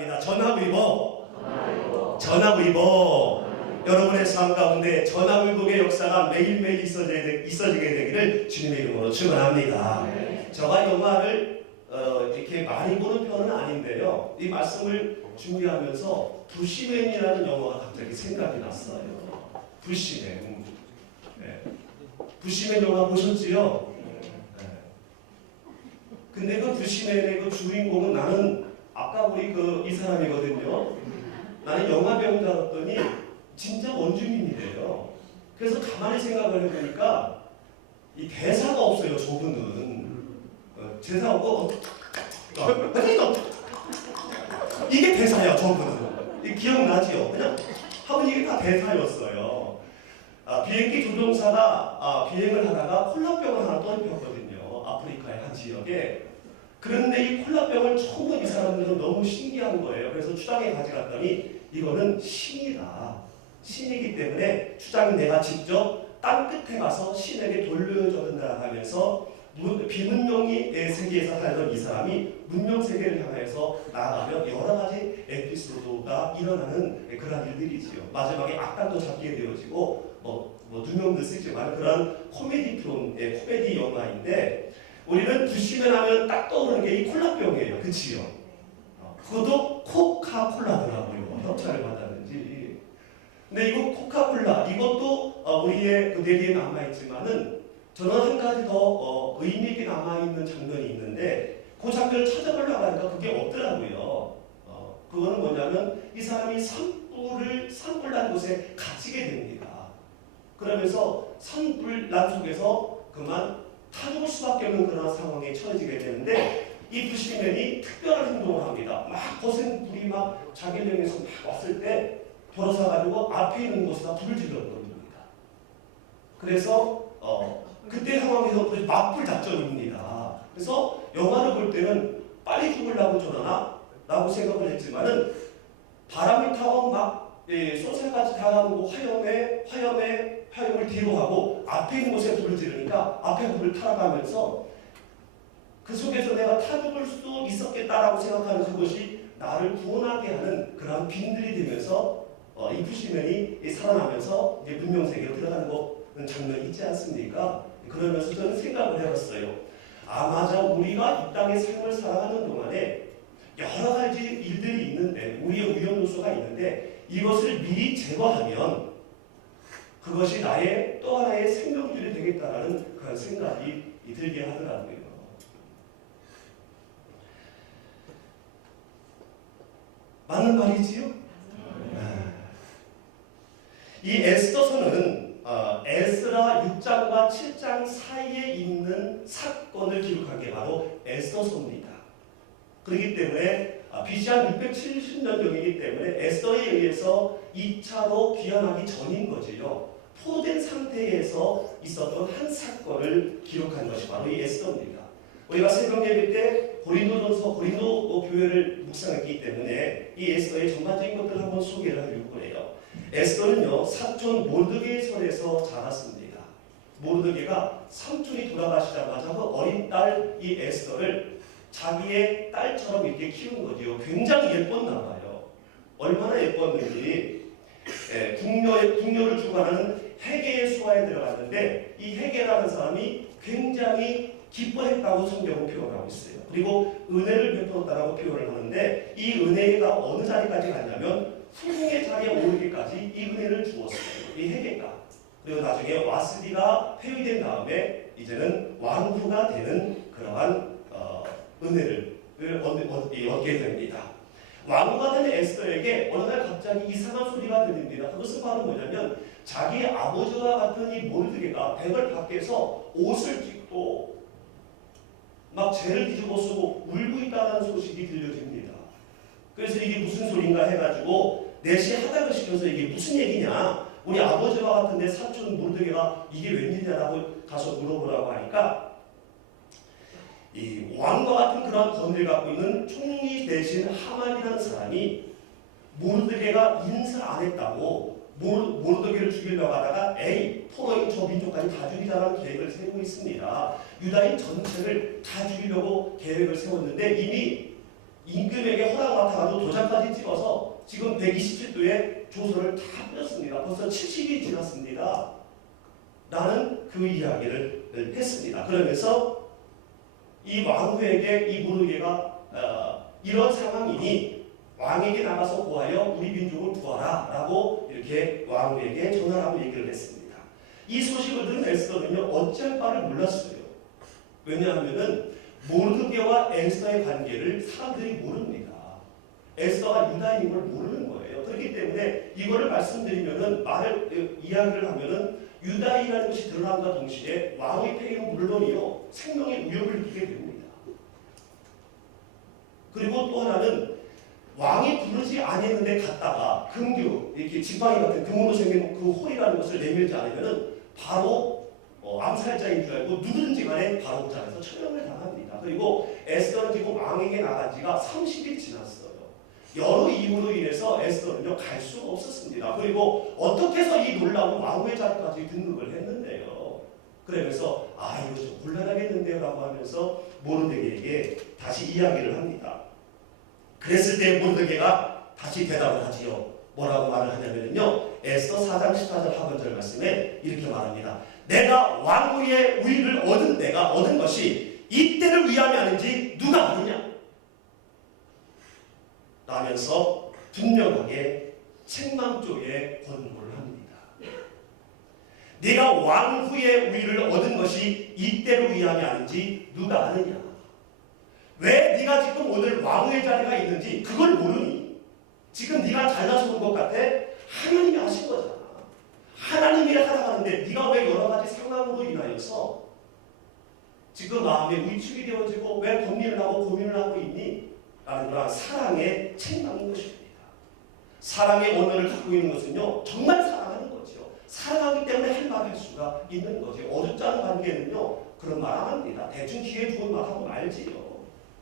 시작합니다. 전화위복. 전화위복. 여러분의 삶 가운데 전화위복의 역사가 매일매일 있어지게 되기를 주님의 이름으로 축원합니다. 제가 영화를 이렇게 많이 보는 편은 아닌데요. 이 말씀을 준비하면서 부시맨이라는 영화가 갑자기 생각이 났어요. 부시맨. 네. 부시맨 영화 보셨지요? 네. 근데 그 부시맨의 그 주인공은 나는 아까 우리 이 사람이거든요. 나는 영화 배우인 줄 알았더니 진짜 원주민이래요. 그래서 가만히 생각을 해보니까 이 대사가 없어요. 저분은 대사 없고 이게 대사야. 저분은 기억나지요? 그냥 하면 이게 다 대사였어요. 비행기 조종사가 비행을 하다가 콜라병을 하나 떨어뜨렸거든요. 아프리카의 한 지역에. 그런데 이 콜라병을 처음 본 이 사람들은 너무 신기한 거예요. 그래서 추장에 가져갔더니 이거는 신이다. 신이기 때문에 추장이 내가 직접 땅 끝에 가서 신에게 돌려줘야 된다 하면서 비문명의 세계에서 살던 이 사람이 문명 세계를 향해서 나아가면 여러 가지 에피소드가 일어나는 그런 일들이지요. 마지막에 악당도 잡게 되어지고 두 명도 쓰지만 그런 코미디 영화인데 우리는 부시맨 하면 딱 떠오르는 게 이 콜라병이에요. 그치요? 그것도 코카콜라더라고요. 협찬을 받았는지. 근데 이거 코카콜라, 이것도 우리의 그 뇌리에 남아있지만은 저는 한 가지 더 의미있게 남아있는 장면이 있는데 그 장면을 찾아보려고 하니까 그게 없더라고요. 그거는 뭐냐면 이 사람이 산불난 곳에 갇히게 됩니다. 그러면서 산불난 속에서 그만 타 죽을 수밖에 없는 그런 상황에 처해지게 되는데 이 부시맨이 특별한 행동을 합니다. 막 거센 불이 막 자기를 향해서 막 왔을 때 돌아서가지고 앞에 있는 곳에다 불을 질러버립니다. 그래서 그때 상황에서 맞불 작전입니다. 그래서 영화를 볼 때는 빨리 죽으려고 저러나 라고 생각을 했지만은 바람이 타고 막 소설까지 다가오고 화염을 뒤로 하고 앞에 있는 곳에 불을 지르니까 앞에 불을 타가면서 그 속에서 내가 타 죽을 수 있었겠다라고 생각하는 그것이 나를 구원하게 하는 그런 빈들이 되면서 이 부시맨이 살아나면서 이제 문명세계로 들어가는 장면이 있지 않습니까? 그러면서 저는 생각을 해봤어요. 맞아. 우리가 이 땅의 삶을 살아가는 동안에 여러 가지 일들이 있는데 우리의 위험 요소가 있는데 이것을 미리 제거하면 그것이 나의 또 하나의 생명줄이 되겠다라는 그런 생각이 들게 하더라고요. 맞는 말이지요? 이 에스더서는 에스라 6장과 7장 사이에 있는 사건을 기록한 게 바로 에스더서입니다. 그렇기 때문에 BC 한 670년경이기 때문에 에스더에 의해서 2차로 귀환하기 전인 거지요. 포로된 상태에서 있었던 한 사건을 기록한 것이 바로 이 에스더입니다. 우리가 새벽 예배 때 고린도 교회를 묵상했기 때문에 이 에스더의 전반적인 것들을 한번 소개를 하려고 해요. 에스더는요, 사촌 모르드게의 손에서 자랐습니다. 모르드게가 삼촌이 돌아가시자마자 그 어린 딸 이 에스더를 자기의 딸처럼 이렇게 키운 거지요. 굉장히 예뻤나 봐요. 얼마나 예뻤는지 궁녀를 주관하는 헤게의 수하에 들어갔는데 이 헤게라는 사람이 굉장히 기뻐했다고 성경은 표현하고 있어요. 그리고 은혜를 베풀었다라고 표현을 하는데 이 은혜가 어느 자리까지 갔냐면 후궁의 자리에 오르기까지 이 은혜를 주었어요. 이 헤게가. 그리고 나중에 와스디가 폐위된 다음에 이제는 왕후가 되는 그러한 은혜를 얻게 됩니다. 왕후가 된 에스더에게 어느 날 갑자기 이상한 소리가 들립니다. 그것은 바로 뭐냐면 자기 아버지와 같은 이 모르드게가 벽을 밖에서 옷을 찢고 막 죄를 뒤집어 쓰고 울고 있다는 소식이 들려집니다. 그래서 이게 무슨 소린가 해가지고 넷이 하닥을 시켜서 이게 무슨 얘기냐, 우리 아버지와 같은데 사촌 모르드게가 이게 웬일이냐라고 가서 물어보라고 하니까 이 왕과 같은 그런 권위를 갖고 있는 총리 대신 하만이라는 사람이 모르드게가 인사 안 했다고 모르드게를 죽이려고 하다가 포로인 저 민족까지 다 죽이자는 계획을 세우고 있습니다. 유다인 전체를 다 죽이려고 계획을 세웠는데 이미 임금에게 허락 맡아가지고 도장까지 찍어서 지금 127도에 조서를 다 뿌렸습니다. 벌써 70이 지났습니다. 라는 그 이야기를 했습니다. 그러면서 이 왕후에게 이 모르게가 이런 상황이니 왕에게 나가서 고하여 우리 민족을 구하라 라고 이렇게 왕후에게 전하라고 얘기를 했습니다. 이 소식을 들은 에스더는요 어찌할 바를 몰랐어요. 왜냐하면 모르드게와 에스더의 관계를 사람들이 모릅니다. 에스더가 유다인인 걸 모르는 거예요. 그렇기 때문에 이거를 말씀드리면은 이야기를 하면은 유다인이라는 것이 드러남과 동시에 왕의 폐기는 물론이요 생명의 위협을 느끼게 됩니다. 그리고 또 하나는 왕이 부르지 아니했는데 갔다가 금규 이렇게 지팡이 같은 금으로 생긴 그 홀이라는 것을 내밀지 않으면은 바로 암살자인 줄 알고 누구든지 간에 바로 자에서 처형을 당합니다. 그리고 에스더는 지금 왕에게 나간 지가 30일 지났어요. 여러 이유로 인해서 에스더는요 갈 수가 없었습니다. 그리고 어떻게 해서 이 놀라운 왕후의 자리까지 등극을 했는데요. 그러면서 이거 좀 곤란하겠는데요 라고 하면서 모르드게에게 다시 이야기를 합니다. 그랬을 때 모르드게가 다시 대답을 하지요. 뭐라고 말을 하냐면요 에스더 4장 14절 하반절 말씀에 이렇게 말합니다. 내가 왕후의 우위를 얻은 것이 이때를 위함이 아닌지 누가 아느냐? 라면서 분명하게 책망 쪽에 권고를 합니다. 네가 왕후의 우위를 얻은 것이 이때를 위함이 아닌지 누가 아느냐? 왜 네가 지금 오늘 왕후의 자리가 있는지 그걸 모르니? 지금 네가 잘나서 온 것 같아? 하나님이 하신 거잖아. 하나님이 하라가는데 네가 왜 여러 가지 상황으로 인하여서 지금 마음에 위축이 되어지고 왜 고민을 하고 하고 있니? 라는 거랑 사랑의 책망인 것입니다. 사랑의 언어를 갖고 있는 것은요 정말 사랑하는 거죠. 사랑하기 때문에 할 말을 할 수가 있는 거죠. 어둡지 않은 관계는요 그런 말 안 합니다. 대충 귀에 좋은 말 하고 말지요.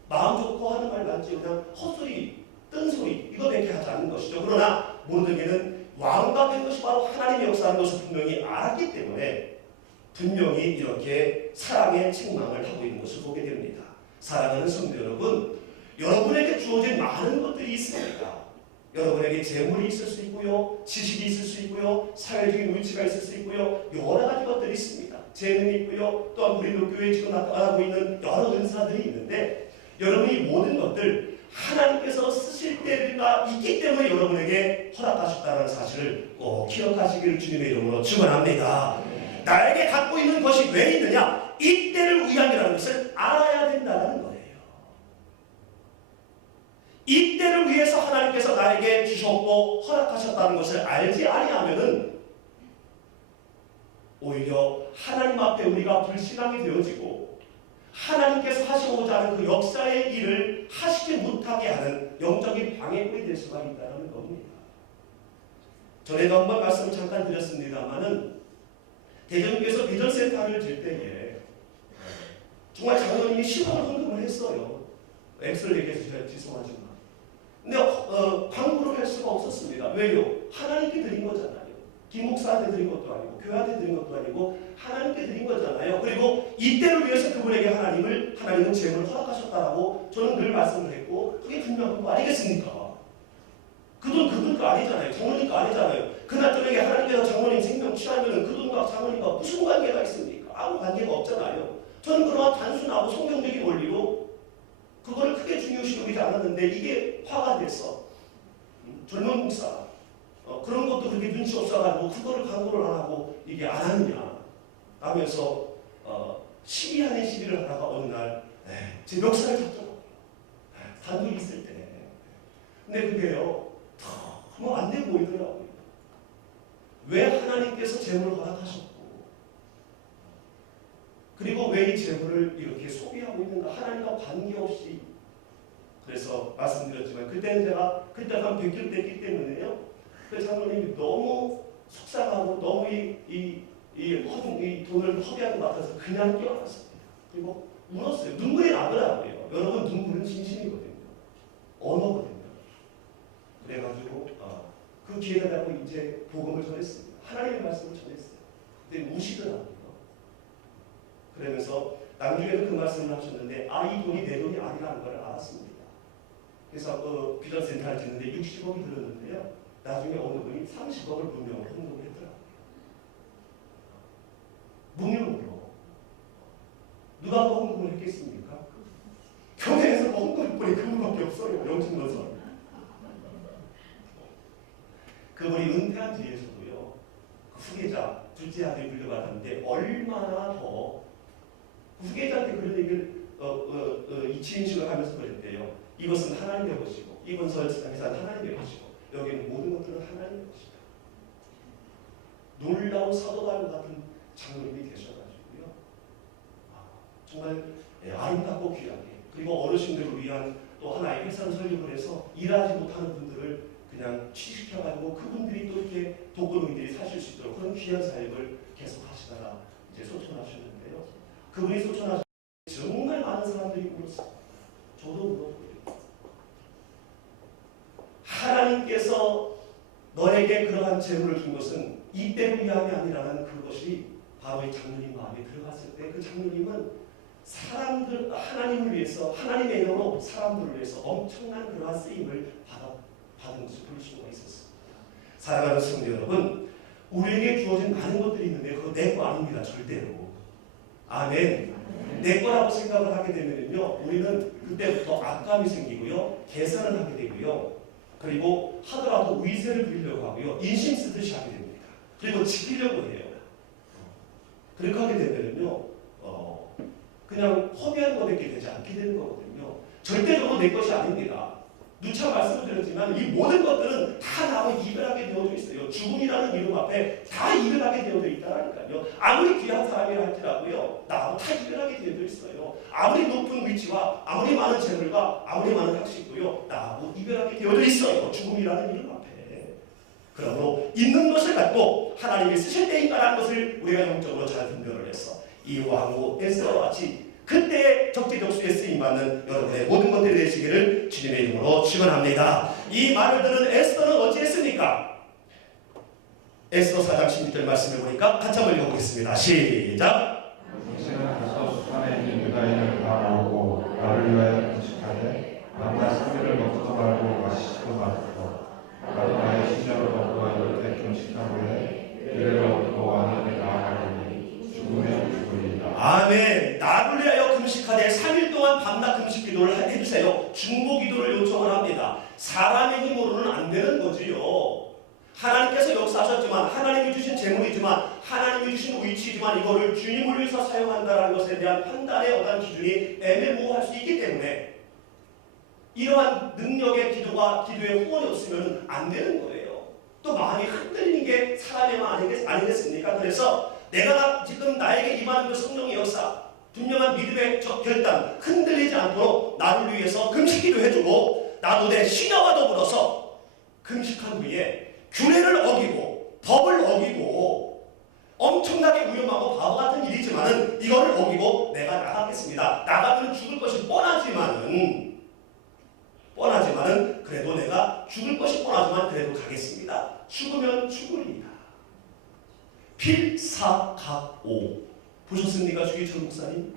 마음 좋고 하는 말 말지요. 그냥 헛소리 뜬소리 이거밖에 하지 않는 것이죠. 그러나 모르드게는 왕과 된 것이 바로 하나님의 역사하는 것을 분명히 알았기 때문에 분명히 이렇게 사랑의 책망을 하고 있는 것을 보게 됩니다. 사랑하는 성도 여러분, 여러분에게 주어진 많은 것들이 있습니다. 여러분에게 재물이 있을 수 있고요, 지식이 있을 수 있고요, 사회적인 위치가 있을 수 있고요, 여러 가지 것들이 있습니다. 재능이 있고요, 또한 우리 교회에 지금 나타나고 있는 여러 은사들이 있는데 여러분이 모든 것들 하나님께서 쓰실 때가 있기 때문에 여러분에게 허락하셨다는 사실을 꼭 기억하시기를 주님의 이름으로 축원합니다. 나에게 갖고 있는 것이 왜 있느냐? 이때를 위함이라는 것을 알아야 된다는 거예요. 이때를 위해서 하나님께서 나에게 주셨고 허락하셨다는 것을 알지 아니하면은 오히려 하나님 앞에 우리가 불신앙이 되어지고 하나님께서 하시고자 하는 그 역사의 일을 하시지 못하게 하는 영적인 방해물이 될 수가 있다는 겁니다. 전에도 한번 말씀을 잠깐 드렸습니다마는 대전께서 비전센터를 질 때에 정말 장로님이 10억을 헌금을 했어요. 액수를 얘기해서 죄송하지만. 근데 광고를 할 수가 없었습니다. 왜요? 하나님께 드린 거잖아요. 김 목사한테 드린 것도 아니고 교회한테 드린 것도 아니고 하나님께 드린 거잖아요. 그리고 이때를 위해서 그분에게 하나님은 재물을 허락하셨다라고 저는 늘 말씀을 했고 그게 분명한 거 아니겠습니까? 그 돈 그분 거 아니잖아요. 장모님 거 아니잖아요. 그날 저녁에 하나님께서 장모님 생명 취하면 그 돈과 장모님과 무슨 관계가 있습니까? 아무 관계가 없잖아요. 저는 그러한 단순하고 성경적인 원리로 그거를 크게 중요시 여기지 않았는데 이게 화가 돼서 젊은 목사 그런 것도 그렇게 눈치 없어가지고 그거를 광고를 안 하고 이게 안 하느냐 하면서 시비 아닌 시비를 하다가 어느 날 제 멱살을 잡더라고요. 단둘이 있을 때. 근데 그게요 너무 안 돼 보이더라고요. 왜 하나님께서 재물을 허락하셨고 그리고 왜 이 재물을 이렇게 소비하고 있는가 하나님과 관계없이. 그래서 말씀드렸지만 그때는 제가 그때 한 100kg 됐기 때문에요. 그 장로님이 너무 속상하고 너무 이 돈을 허비하게 맡아서 그냥 뛰어났습니다. 그리고 울었어요. 눈물이 나더라고요. 여러분 눈물은 진심이거든요. 언어거든요. 그래가지고 그 기회를 갖고 이제 복음을 전했습니다. 하나님의 말씀을 전했어요. 근데 무시더라고요. 그러면서 나중에도 그 말씀을 하셨는데 이 돈이 내 돈이 아니라는 걸 알았습니다. 그래서 비전센터를 짓는데 60억이 들었는데요. 나중에 어느 분이 30억을 무명으로 헌금을 했더라고요. 무명으로. 누가 헌금을 했겠습니까? 교회에서 헌금을 뿌린 그분밖에 없어요. 영신노선. 그분이 은퇴한 뒤에서도요. 그 후계자, 둘째 아들이 물려받았는데 얼마나 더 후계자한테 그런 얘기를 이치인식을 하면서 그랬대요. 이것은 하나님의 것이고 이번 설상에서는 하나님의 것이고 여기는 모든 것들은 하나님의 것이다. 놀라운 사도바울 같은 장로님이 되셔가지고요. 정말 아름답고 귀하게 그리고 어르신들을 위한 또 하나의 회사를 설립을 해서 일하지 못하는 분들을 그냥 취직시켜가지고 그분들이 또 이렇게 독거노인들이 사실 수 있도록 그런 귀한 사역을 계속 하시다가 이제 소천하셨는데요. 그분이 소천하셨는데 정말 많은 사람들이 울었어요. 저도 울었고요. 하나님께서 너에게 그러한 재물을 준 것은 이때를 위함이 아니라는 그것이 바로 이 장로님 마음에 들어갔을 때 그 장로님은 사람들 하나님을 위해서 하나님의 이름으로 사람들을 위해서 엄청난 그러한 쓰임을 받은 것을 볼 수가 있었습니다. 사랑하는 성도 여러분, 우리에게 주어진 많은 것들이 있는데 그거 내 거 아닙니다. 절대로. 아멘. 내 거라고 생각을 하게 되면요, 우리는 그때부터 악감이 생기고요, 계산을 하게 되고요, 그리고 하더라도 위세를 부리려고 하고요, 인심 쓰듯이 하게 됩니다. 그리고 지키려고 해요. 그렇게 하게 되면요, 그냥 허비한 것밖에 되지 않게 되는 거거든요. 절대적으로 내 것이 아닙니다. 누차 말씀을 드렸지만 이 모든 것들은 다 나하고 이별하게 되어져 있어요. 죽음이라는 이름 앞에 다 이별하게 되어져 있다니까요. 아무리 귀한 사람이라 할지라도요, 나하고 다 이별하게 되어져 있어요. 아무리 높은 위치와 아무리 많은 재물과 아무리 많은 학식도요, 나하고 이별하게 되어져 있어요. 죽음이라는 이름 앞에. 그러므로 있는 것을 갖고 하나님이 쓰실 때인가라는 것을 우리가 영적으로 잘 분별을 해서 이 왕후 에스더와 같이 그때의 적재적소에 쓰임받는 여러분의 모든 것들이 되시기를 주님의 이름으로 축원합니다. 이 말을 들은 에스더는 어찌했습니까? 에스더 4장 16절 말씀을 보니까 같이 한번 읽어보겠습니다. 시작. 당신은 가서 수산에 있는 유다인을 다 모으고 나를 위하여 금식하되 밤낮 사비를 먹지도 말고 마시지도 말고 나도 나의 시절을 먹고 이렇게 금식한 후에 이를 얻고 왕에게 나아가리니 죽으면 죽으리이다. 아멘. 나를 위하여 금식하되 3일 동안 밤낮 금식 기도를 해주세요. 중보 기도를 요청을 합니다. 사람의 힘으로는 안 되는 거지요. 하나님께서 역사하셨지만 하나님이 주신 재물이지만 하나님이 주신 위치지만 이거를 주님을 위해서 사용한다는 것에 대한 판단의 어떤 기준이 애매모호할 수 있기 때문에 이러한 능력의 기도와 기도의 후원이 없으면 안 되는 거예요. 또 마음이 흔들리는 게 사람의 마음 아니겠습니까? 그래서 내가 지금 나에게 임하는 그 성령의 역사, 분명한 믿음의 결단, 흔들리지 않도록 나를 위해서 금식기도 해주고 나도 내 신앙과 더불어서 금식한 후에 규례를 어기고 법을 어기고 엄청나게 위험하고 바보 같은 일이지만은 이거를 어기고 내가 나가겠습니다. 나가면 죽을 것이 뻔하지만은 그래도 내가 죽을 것이 뻔하지만 그래도 가겠습니다. 죽으면 죽으리이다. 필사각오 보셨습니까? 주기철 목사님?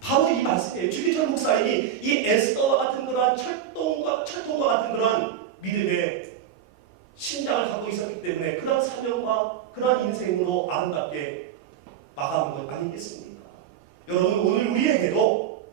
바로 이 말씀이에요. 주기철 목사님이 이 에스더와 같은 그러한 철통과 같은 그러한 믿음의 신장을 갖고 있었기 때문에 그러한 사명과 그러한 인생으로 아름답게 마감한 것 아니겠습니까? 여러분, 오늘 우리에게도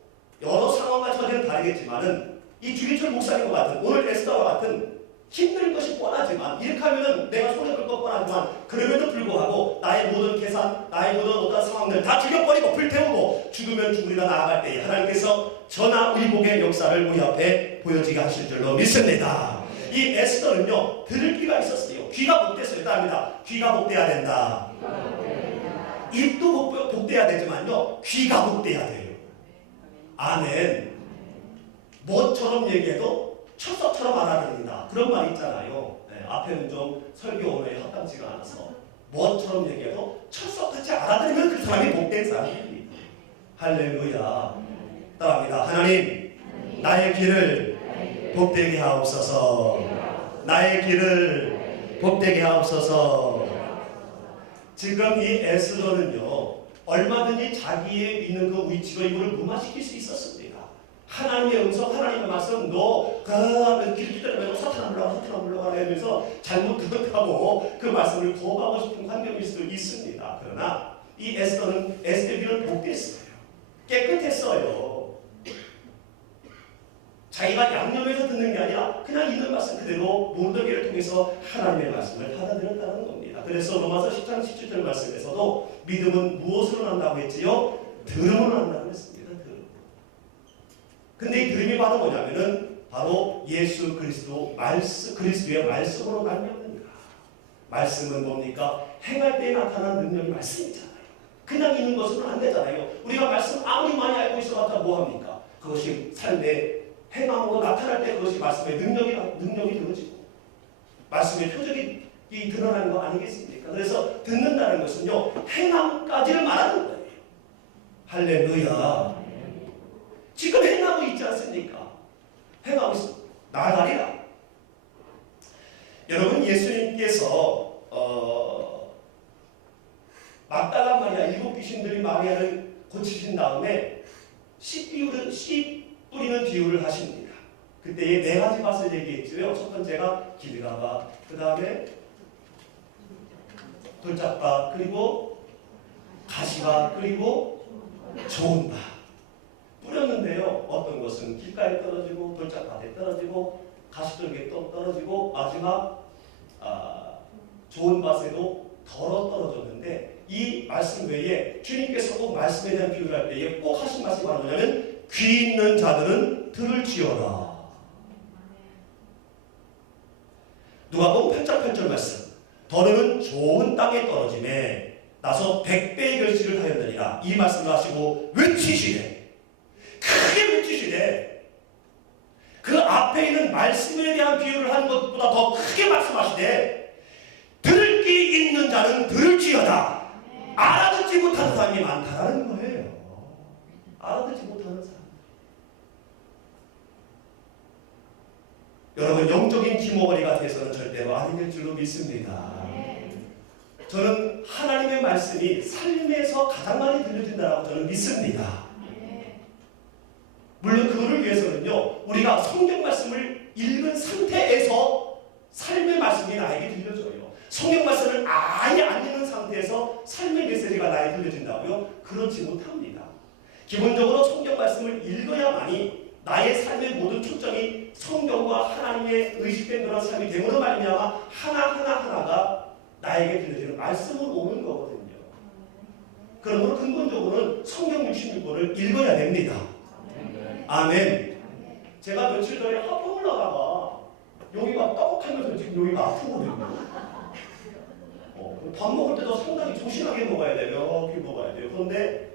여러 상황과 처지는 다르겠지만은 이 주기철 목사님과 같은 오늘 에스더와 같은 힘든 것이 뻔하지만 이렇게 하면은 내가 손해 볼 것 뻔하지만 그럼에도 불구하고 나의 모든 계산, 나의 모든 어떤 상황들 다 죽여버리고 불태우고 죽으면 죽으리라 나아갈 때에 하나님께서 전하 의복의 역사를 우리 앞에 보여지게 하실 줄로 믿습니다. 이 에스더는요, 들을 귀가 있었어요. 귀가 복됐어요. 따릅니다. 귀가 복돼야 된다. 입도 복돼야 되지만요, 귀가 복돼야 돼요. 아멘. 뭐처럼 얘기해도 철석처럼 알아듣는다. 그런 말이 있잖아요. 네, 앞에는 좀 설교 언어에 합당치가 않아서 뭐처럼 얘기해도 철석같이 알아들으면 그 사람이 복된 사람입니다. 할렐루야. 따라합니다. 하나님, 나의 귀를 복되게 하옵소서. 나의 길을 복되게 하옵소서. 지금 이 에스더는요, 얼마든지 자기의 있는 그 위치로 이거를 무마시킬 수 있었습니다. 하나님의 음성, 하나님의 말씀, 너 하면 길 기다리면서 사탄아 물러가라 하면서 잘못 들었다고 그 말씀을 거부하고 싶은 환경일 수도 있습니다. 그러나 이 에스더의 귀는 복됐어요. 깨끗했어요. 자기가 양념해서 듣는 게 아니라 그냥 있는 말씀 그대로 모르드게를 통해서 하나님의 말씀을 받아들였다는 겁니다. 그래서 로마서 10장 17절 말씀에서도 믿음은 무엇으로 난다고 했지요? 들음으로 난다고 했습니다. 들음. 근데 이 들음이 바로 뭐냐면은 바로 예수 그리스도 그리스도의 말씀으로 말미암는다. 말씀은 뭡니까? 행할 때 나타난 능력이 말씀이잖아요. 그냥 있는 것은 안 되잖아요. 우리가 말씀 아무리 많이 알고 있어봤자 뭐합니까? 그것이 삶의 행함으로 나타날 때 그것이 말씀의 능력이 되어지고 말씀의 표적이 드러나는 거 아니겠습니까? 그래서 듣는다는 것은요, 행함까지를 말하는 거예요. 할렐루야. 지금 행하고 있지 않습니까? 행하고 있습니다. 나아가리라. 여러분, 예수님께서 막달라 마리아 일곱 귀신들이 마리아를 고치신 다음에 씨 뿌리는 비유를 하십니다. 그때에 네 가지 맛을 얘기했죠. 첫 번째가 길가바, 그 다음에 돌짝바, 그리고 가시바, 그리고 좋은 바. 뿌렸는데요. 어떤 것은 길가에 떨어지고 돌짝밭에 떨어지고 가시쪽에 또 떨어지고 마지막 좋은 밭에도 덜어 떨어졌는데 이 말씀 외에 주님께서 꼭 말씀에 대한 비유를 할 때에 꼭 하신 말씀이 바로 뭐냐면 귀 있는 자들은 들을지어다. 누가복음 8장 8절 말씀. 더러는 좋은 땅에 떨어짐에 나서 100배의 결실을 하였느니라. 이 말씀을 하시고 외치시되, 크게 외치시되, 그 앞에 있는 말씀에 대한 비유를 하는 것보다 더 크게 말씀하시되, 들을 귀 있는 자는 들을지어다. 알아듣지 못하는 사람이 많다라는 거예요. 알아듣지 못하는 사람. 여러분, 영적인 기모거리가 돼서는 절대로 아니 될 줄로 믿습니다. 저는 하나님의 말씀이 삶에서 가장 많이 들려진다고 저는 믿습니다. 물론 그거를 위해서는요, 우리가 성경 말씀을 읽은 상태에서 삶의 말씀이 나에게 들려져요. 성경 말씀을 아예 안 읽는 상태에서 삶의 메시지가 나에게 들려진다고요? 그렇지 못합니다. 기본적으로 성경 말씀을 읽어야만이 나의 삶의 모든 초점이 성경과 하나님의 의식된 그런 삶이 되므로 말미암아 하나하나가 나에게 들려지는 말씀으로 오는 거거든요. 그러므로 근본적으로는 성경 66권을 읽어야 됩니다. 아멘. 제가 며칠 전에 하품을 하다가 여기가 떡하면서 지금 여기가 아프거든요. 밥 먹을 때도 상당히 조심하게 먹어야 돼요. 이렇게 먹어야 돼요. 그런데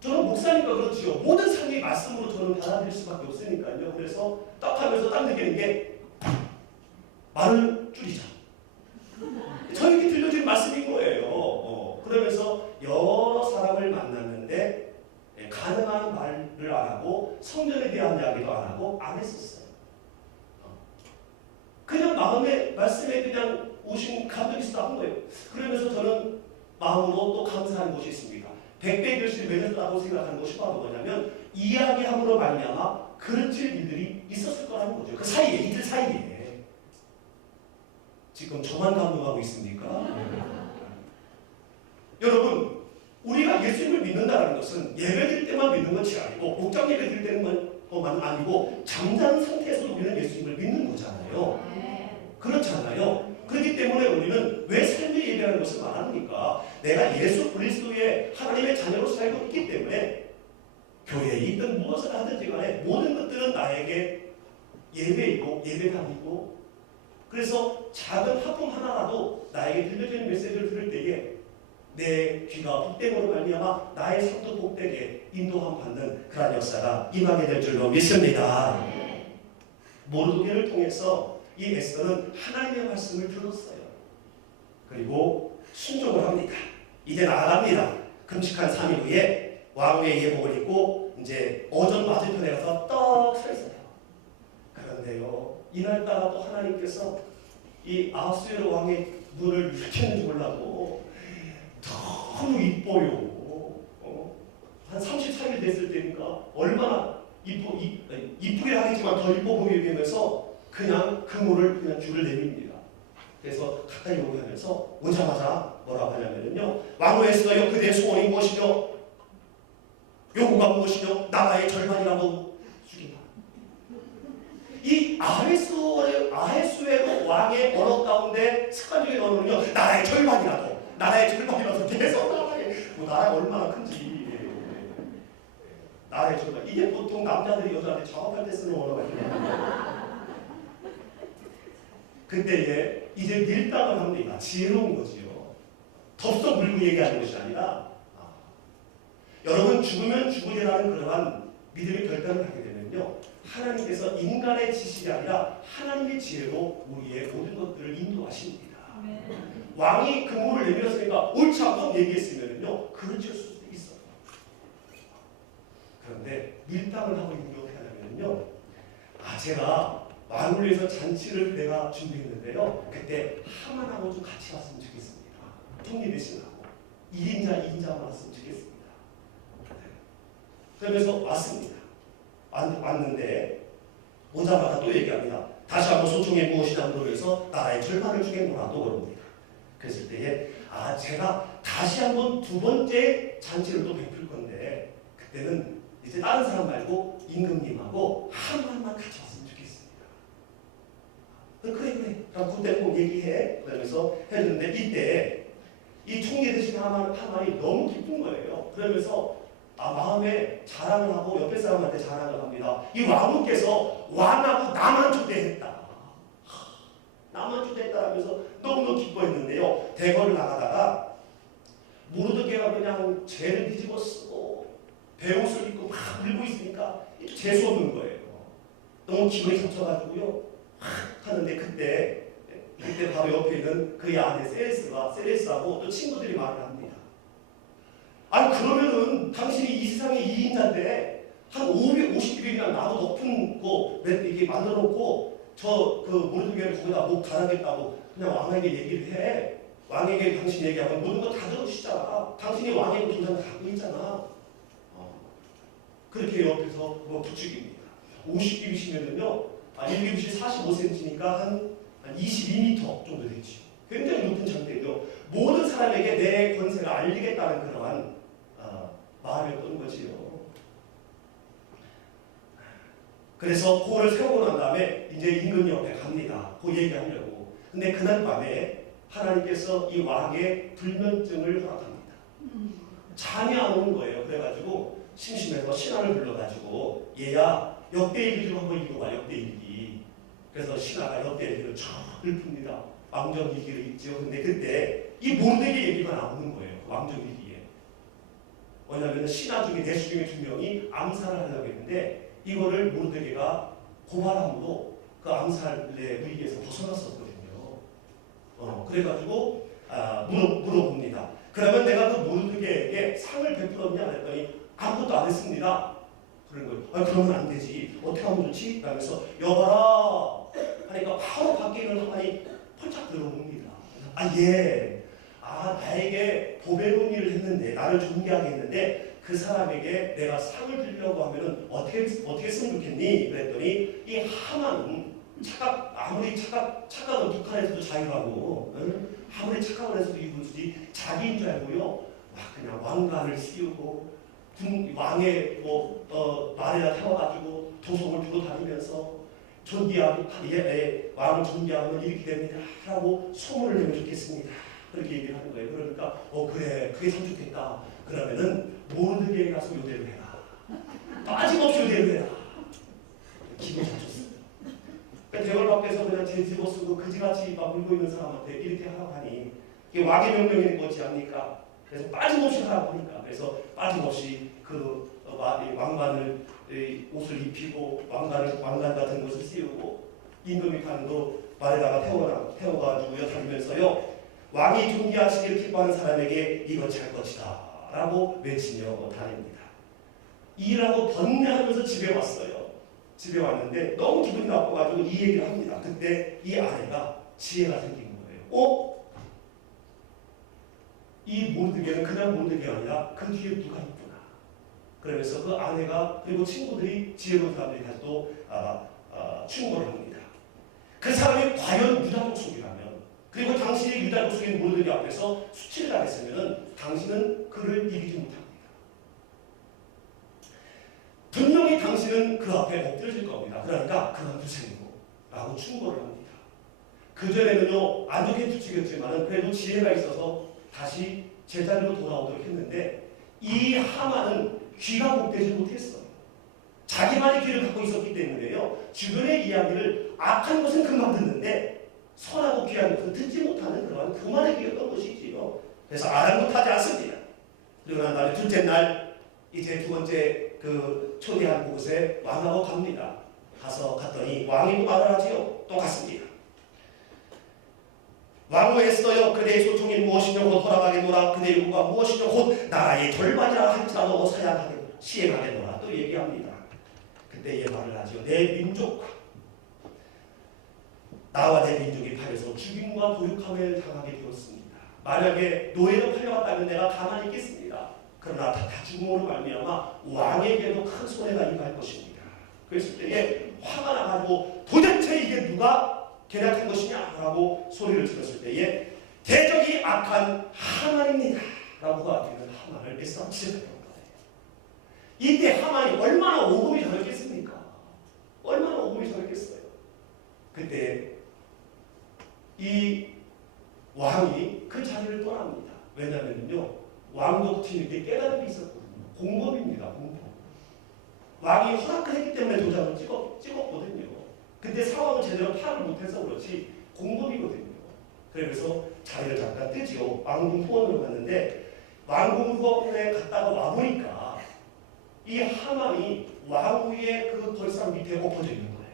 저는 목사니까 그렇지요. 모든 삶이 말씀으로 저는 받아들일 수밖에 없으니까요. 그래서 딱 하면서 딱 느끼는 게 말을 줄이자. 저에게 들려진 말씀인 거예요. 그러면서 여러 사람을 만났는데 가능한 말을 안 하고 성전에 대한 이야기도 안 하고 안 했었어요. 그냥 마음에 말씀에 그냥 오신 감동이 있었다 한 거예요. 그러면서 저는 마음으로 또 감사하는 것이 있습니다. 100배 결실을 맺었다고 생각하는 것이 바로 뭐냐면 이야기함으로 말미암아 그르칠 일들이 있었을 거라는 거죠. 그 사이에, 이들 사이에. 지금 저만 감동하고 있습니까? 여러분, 우리가 예수님을 믿는다는 것은 예배 드릴 때만 믿는 것이 아니고 목장 예배 드릴 때만 아니고 잠자는 상태에서 우리는 예수님을 믿는 거잖아요. 그렇잖아요. 그렇기 때문에 우리는 왜 삶의 예배하는 것을 말합니까? 내가 예수 그리스도의 하나님의 자녀로 살고 있기 때문에 교회에 있든 무엇을 하든지 간에 모든 것들은 나에게 예배이고 예배당이고, 그래서 작은 하품 하나라도 나에게 들려지는 메시지를 들을 때에 내 귀가 복됨으로 말미암아 나의 삶도 복되게 인도함 받는 그런 역사가 임하게 될 줄로 믿습니다. 모르드게를 통해서 이 에스더는 하나님의 말씀을 들었어요. 그리고 순종을 합니다. 이제 나아갑니다. 금식한 3일 후에 왕의 예복을 입고 이제 어전 맞은편에 가서 떡 서 있어요. 그런데요, 이날따라 또 하나님께서 이 아하수에로 왕의 눈을 이렇게 했는지 몰라도 너무 이뻐요. 한 34일 됐을 때니까 얼마나 이쁘게 하겠지만 더 이뻐 보이게 되면서 그냥 그물을 그냥 줄을 내밉니다. 그래서 가까이 오게 하면서 오자마자 뭐라고 하냐면요. 왕후에서요 그대의 소원이 무엇이며 요구가 무엇이며 나라의 절반이라고 죽인다. 이 아하수에로 왕의 언어 가운데 습관적인 언어는요 나라의 절반이라도 계속 뭐 나라가 얼마나 큰지 나라의 절반. 이게 보통 남자들이 여자한테 작업할 때 쓰는 언어가 아니에요. 그때에 이제 밀당을 합니다. 지혜로운 거지요. 덥석 물고 얘기하는 것이 아니라 여러분 죽으면 죽으리라는 그러한 믿음의 결단을 하게 되면요. 하나님께서 인간의 지식이 아니라 하나님의 지혜로 우리의 모든 것들을 인도하십니다. 왕이 그물을 내밀었으니까 옳지 않고 얘기했으면요. 그를 칠 수도 있어요. 그런데 밀당을 하고 있는 게 어떻게 하냐면요. 제가 왕을 위해서 잔치를 내가 준비했는데요. 그때 하만하고 좀 같이 왔으면 좋겠습니다. 총리 대신하고 1인자, 2인자만 왔으면 좋겠습니다. 그러면서 왔습니다. 왔는데 오자마자 또 얘기합니다. 다시 한번 소총이 무엇이냐 물어서 나라의 절반을 주겠노라도 그럽니다. 그랬을 때에 제가 다시 한번 두 번째 잔치를 또 베풀 건데 그때는 이제 다른 사람 말고 임금님하고 하만만 같이 왔으면 좋겠습니다. 그래. 그때 꼭 얘기해. 그러면서 해줬는데 이때 이 총리 대신 하만이 너무 기쁜 거예요. 그러면서 마음에 자랑을 하고 옆에 사람한테 자랑을 합니다. 이 왕후께서 왕하고 나만 초대했다. 나만 초대했다라면서 너무너무 기뻐했는데요. 대궐을 나가다가 모르드게가 그냥 죄를 뒤집어 쓰고 배옷을 입고 막 울고 있으니까 재수없는 거예요. 너무 기분이 겹쳐가지고요. 하는데 그때 바로 옆에 있는 그의 아내 세레스하고 또 친구들이 말을 합니다. 그러면은 당신이 이 세상의 2인자인데 한 550일이나 나도 높은 거 이렇게 만들어 놓고 저 모르드게를 거기다 목 달아겠다고 그냥 왕에게 얘기를 해. 왕에게 당신 얘기하면 모든 거 다 들어주시잖아. 당신이 왕의 도장 갖고 있잖아. 그렇게 옆에서 부추깁니다. 50기비시면은요, 1기비시 45cm니까 한 22m 정도 되지. 굉장히 높은 장대죠. 모든 사람에게 내 권세를 알리겠다는 그러한 마음이었던 거지요. 그래서 그거를 세우고 난 다음에 이제 임금 옆에 갑니다. 그 얘기하려고. 근데 그날 밤에 하나님께서 이 왕의 불면증을 허락합니다. 잠이 안 오는 거예요. 그래가지고 심심해서 신하를 불러가지고 얘야 역대일기 좀 한번 읽어봐. 역대일기. 그래서 신하가 역대일기를 쫙 읊습니다. 왕정일기를 읽죠. 근데 그때 이 모르드게 얘기가 나오는 거예요. 왕정일기에. 왜냐하면 신하 중에 내수 중에 2명이 암살을 하려고 했는데 이거를 모르드게가 고발함으로 그 암살의 위기에서 벗어났었거든요. 그래가지고 물어봅니다. 그러면 내가 그 모르드게에게 상을 베풀었냐 그랬더니 아무것도 안 했습니다. 그런 거예요. 그러면 안 되지. 어떻게 하면 좋지? 라면서 여봐라 하니까 바로 밖에 있는 하만이 펄쩍 들어옵니다. 예. 나에게 보배 논의를 했는데 나를 존경하게 했는데 그 사람에게 내가 상을 주려고 하면은 어떻게 했으면 좋겠니? 그랬더니 이 하만은 아무리 착각은 북한에서도 자유하고 아무리 착각을 해서도 이분들이 자기인 줄 알고요. 막 그냥 왕관을 씌우고 왕의 말에다 태워가지고 도성을 두고 다니면서 왕을 존경하면 이렇게 됩니다 라고 소문을 내면 좋겠습니다. 그렇게 얘기를 하는 거예요. 그러니까 그래 그게 참 좋겠다. 그러면은 모르드게에 가서 요대로 해라. 빠짐없이 요대로 해라. 기분이 잘 좋습니다. 대궐 밖에서 그냥 제집어 쓰고 그지같이 막 울고 있는 사람한테 이렇게 하라고 하니 이게 왕의 명령인 거지 않습니까? 그래서 빠짐없이 하라고 하니까 그래서 빠짐없이 왕관을 옷을 입히고 왕관 같은 것을 씌우고 임금이 판도 말에다가 태워가지고요 다니면서요 왕이 존귀하시기를 기뻐하는 사람에게 이거 잘 것이다 라고 외치며 다닙니다. 일하고 번뇌하면서 집에 왔어요. 집에 왔는데 너무 기분이 나빠가지고 이 얘기를 합니다. 그때 이 아내가 지혜가 생긴 거예요. 이 모르드게는 그냥 모르드게가 아니라 그 뒤에 누가 있구나. 그러면서 그 아내가 그리고 친구들이 지혜로운 사람들이 다시 또 충고를 합니다. 그 사람이 과연 유다 족속이라면, 그리고 당신이 유다 족속인 모두들 앞에서 수치를 당했으면 당신은 그를 이기지 못합니다. 분명히 당신은 그 앞에 엎드려질 겁니다. 그러니까 그만두세요 라고 충고를 합니다. 그전에는요 안 좋게 부추겼지만 그래도 지혜가 있어서 다시 제자리로 돌아오도록 했는데, 이 하만은 귀가 목되지 못했어요. 자기만의 귀를 갖고 있었기 때문에요, 주변의 이야기를 악한 것은 금방 듣는데 선하고 귀한 것은 듣지 못하는 그런 그만의 귀였던 것이지요. 그래서 아랑곳하지 않습니다. 그리고 난 날에 둘째 날 이제 두 번째 그 초대한 곳에 왕하고 갑니다. 갔더니 왕이 또 말을 하지요. 또 갔습니다. 왕후 에스더여, 그대의 소총이 무엇이며 곧 허락하겠노라. 그대의 요구가 무엇이며 곧 나라의 절반이라 할지라도 시행하겠노라. 또 얘기합니다. 그때 얘 말을 하지요. 내 민족과 나와 내 민족이 팔려서 죽임과 도륙함을 당하게 되었습니다. 만약에 노예로 팔려갔다면 내가 가만히 있겠습니다. 그러나 다 죽음으로 말미암아 왕에게도 큰 손해가 임할 것입니다. 그랬을 때에 화가 나가지고 도대체 이게 누가 계략한 것이냐라고 소리를 질렀을 때에 대적이 악한 하만입니다 라고 하기는 하만을 애써치는 거예요. 이때 하만이 얼마나 오금이 저렸겠습니까? 얼마나 오금이 저렸겠어요. 그때 이 왕이 그 자리를 떠납니다. 왜냐하면요 왕독팀에게 깨달음이 있었거든요. 공범입니다. 공범. 왕이 허락을 했기 때문에 도장을 찍었거든요. 근데 상황을 제대로 파악을 못해서 그렇지 공범이거든요. 그래서 자리를 잠깐 뜨지요. 왕궁 후원으로 갔는데 왕궁 후원에 갔다가 와보니까 이 하만이 왕위의 그 벌상 밑에 엎어져 있는 거예요.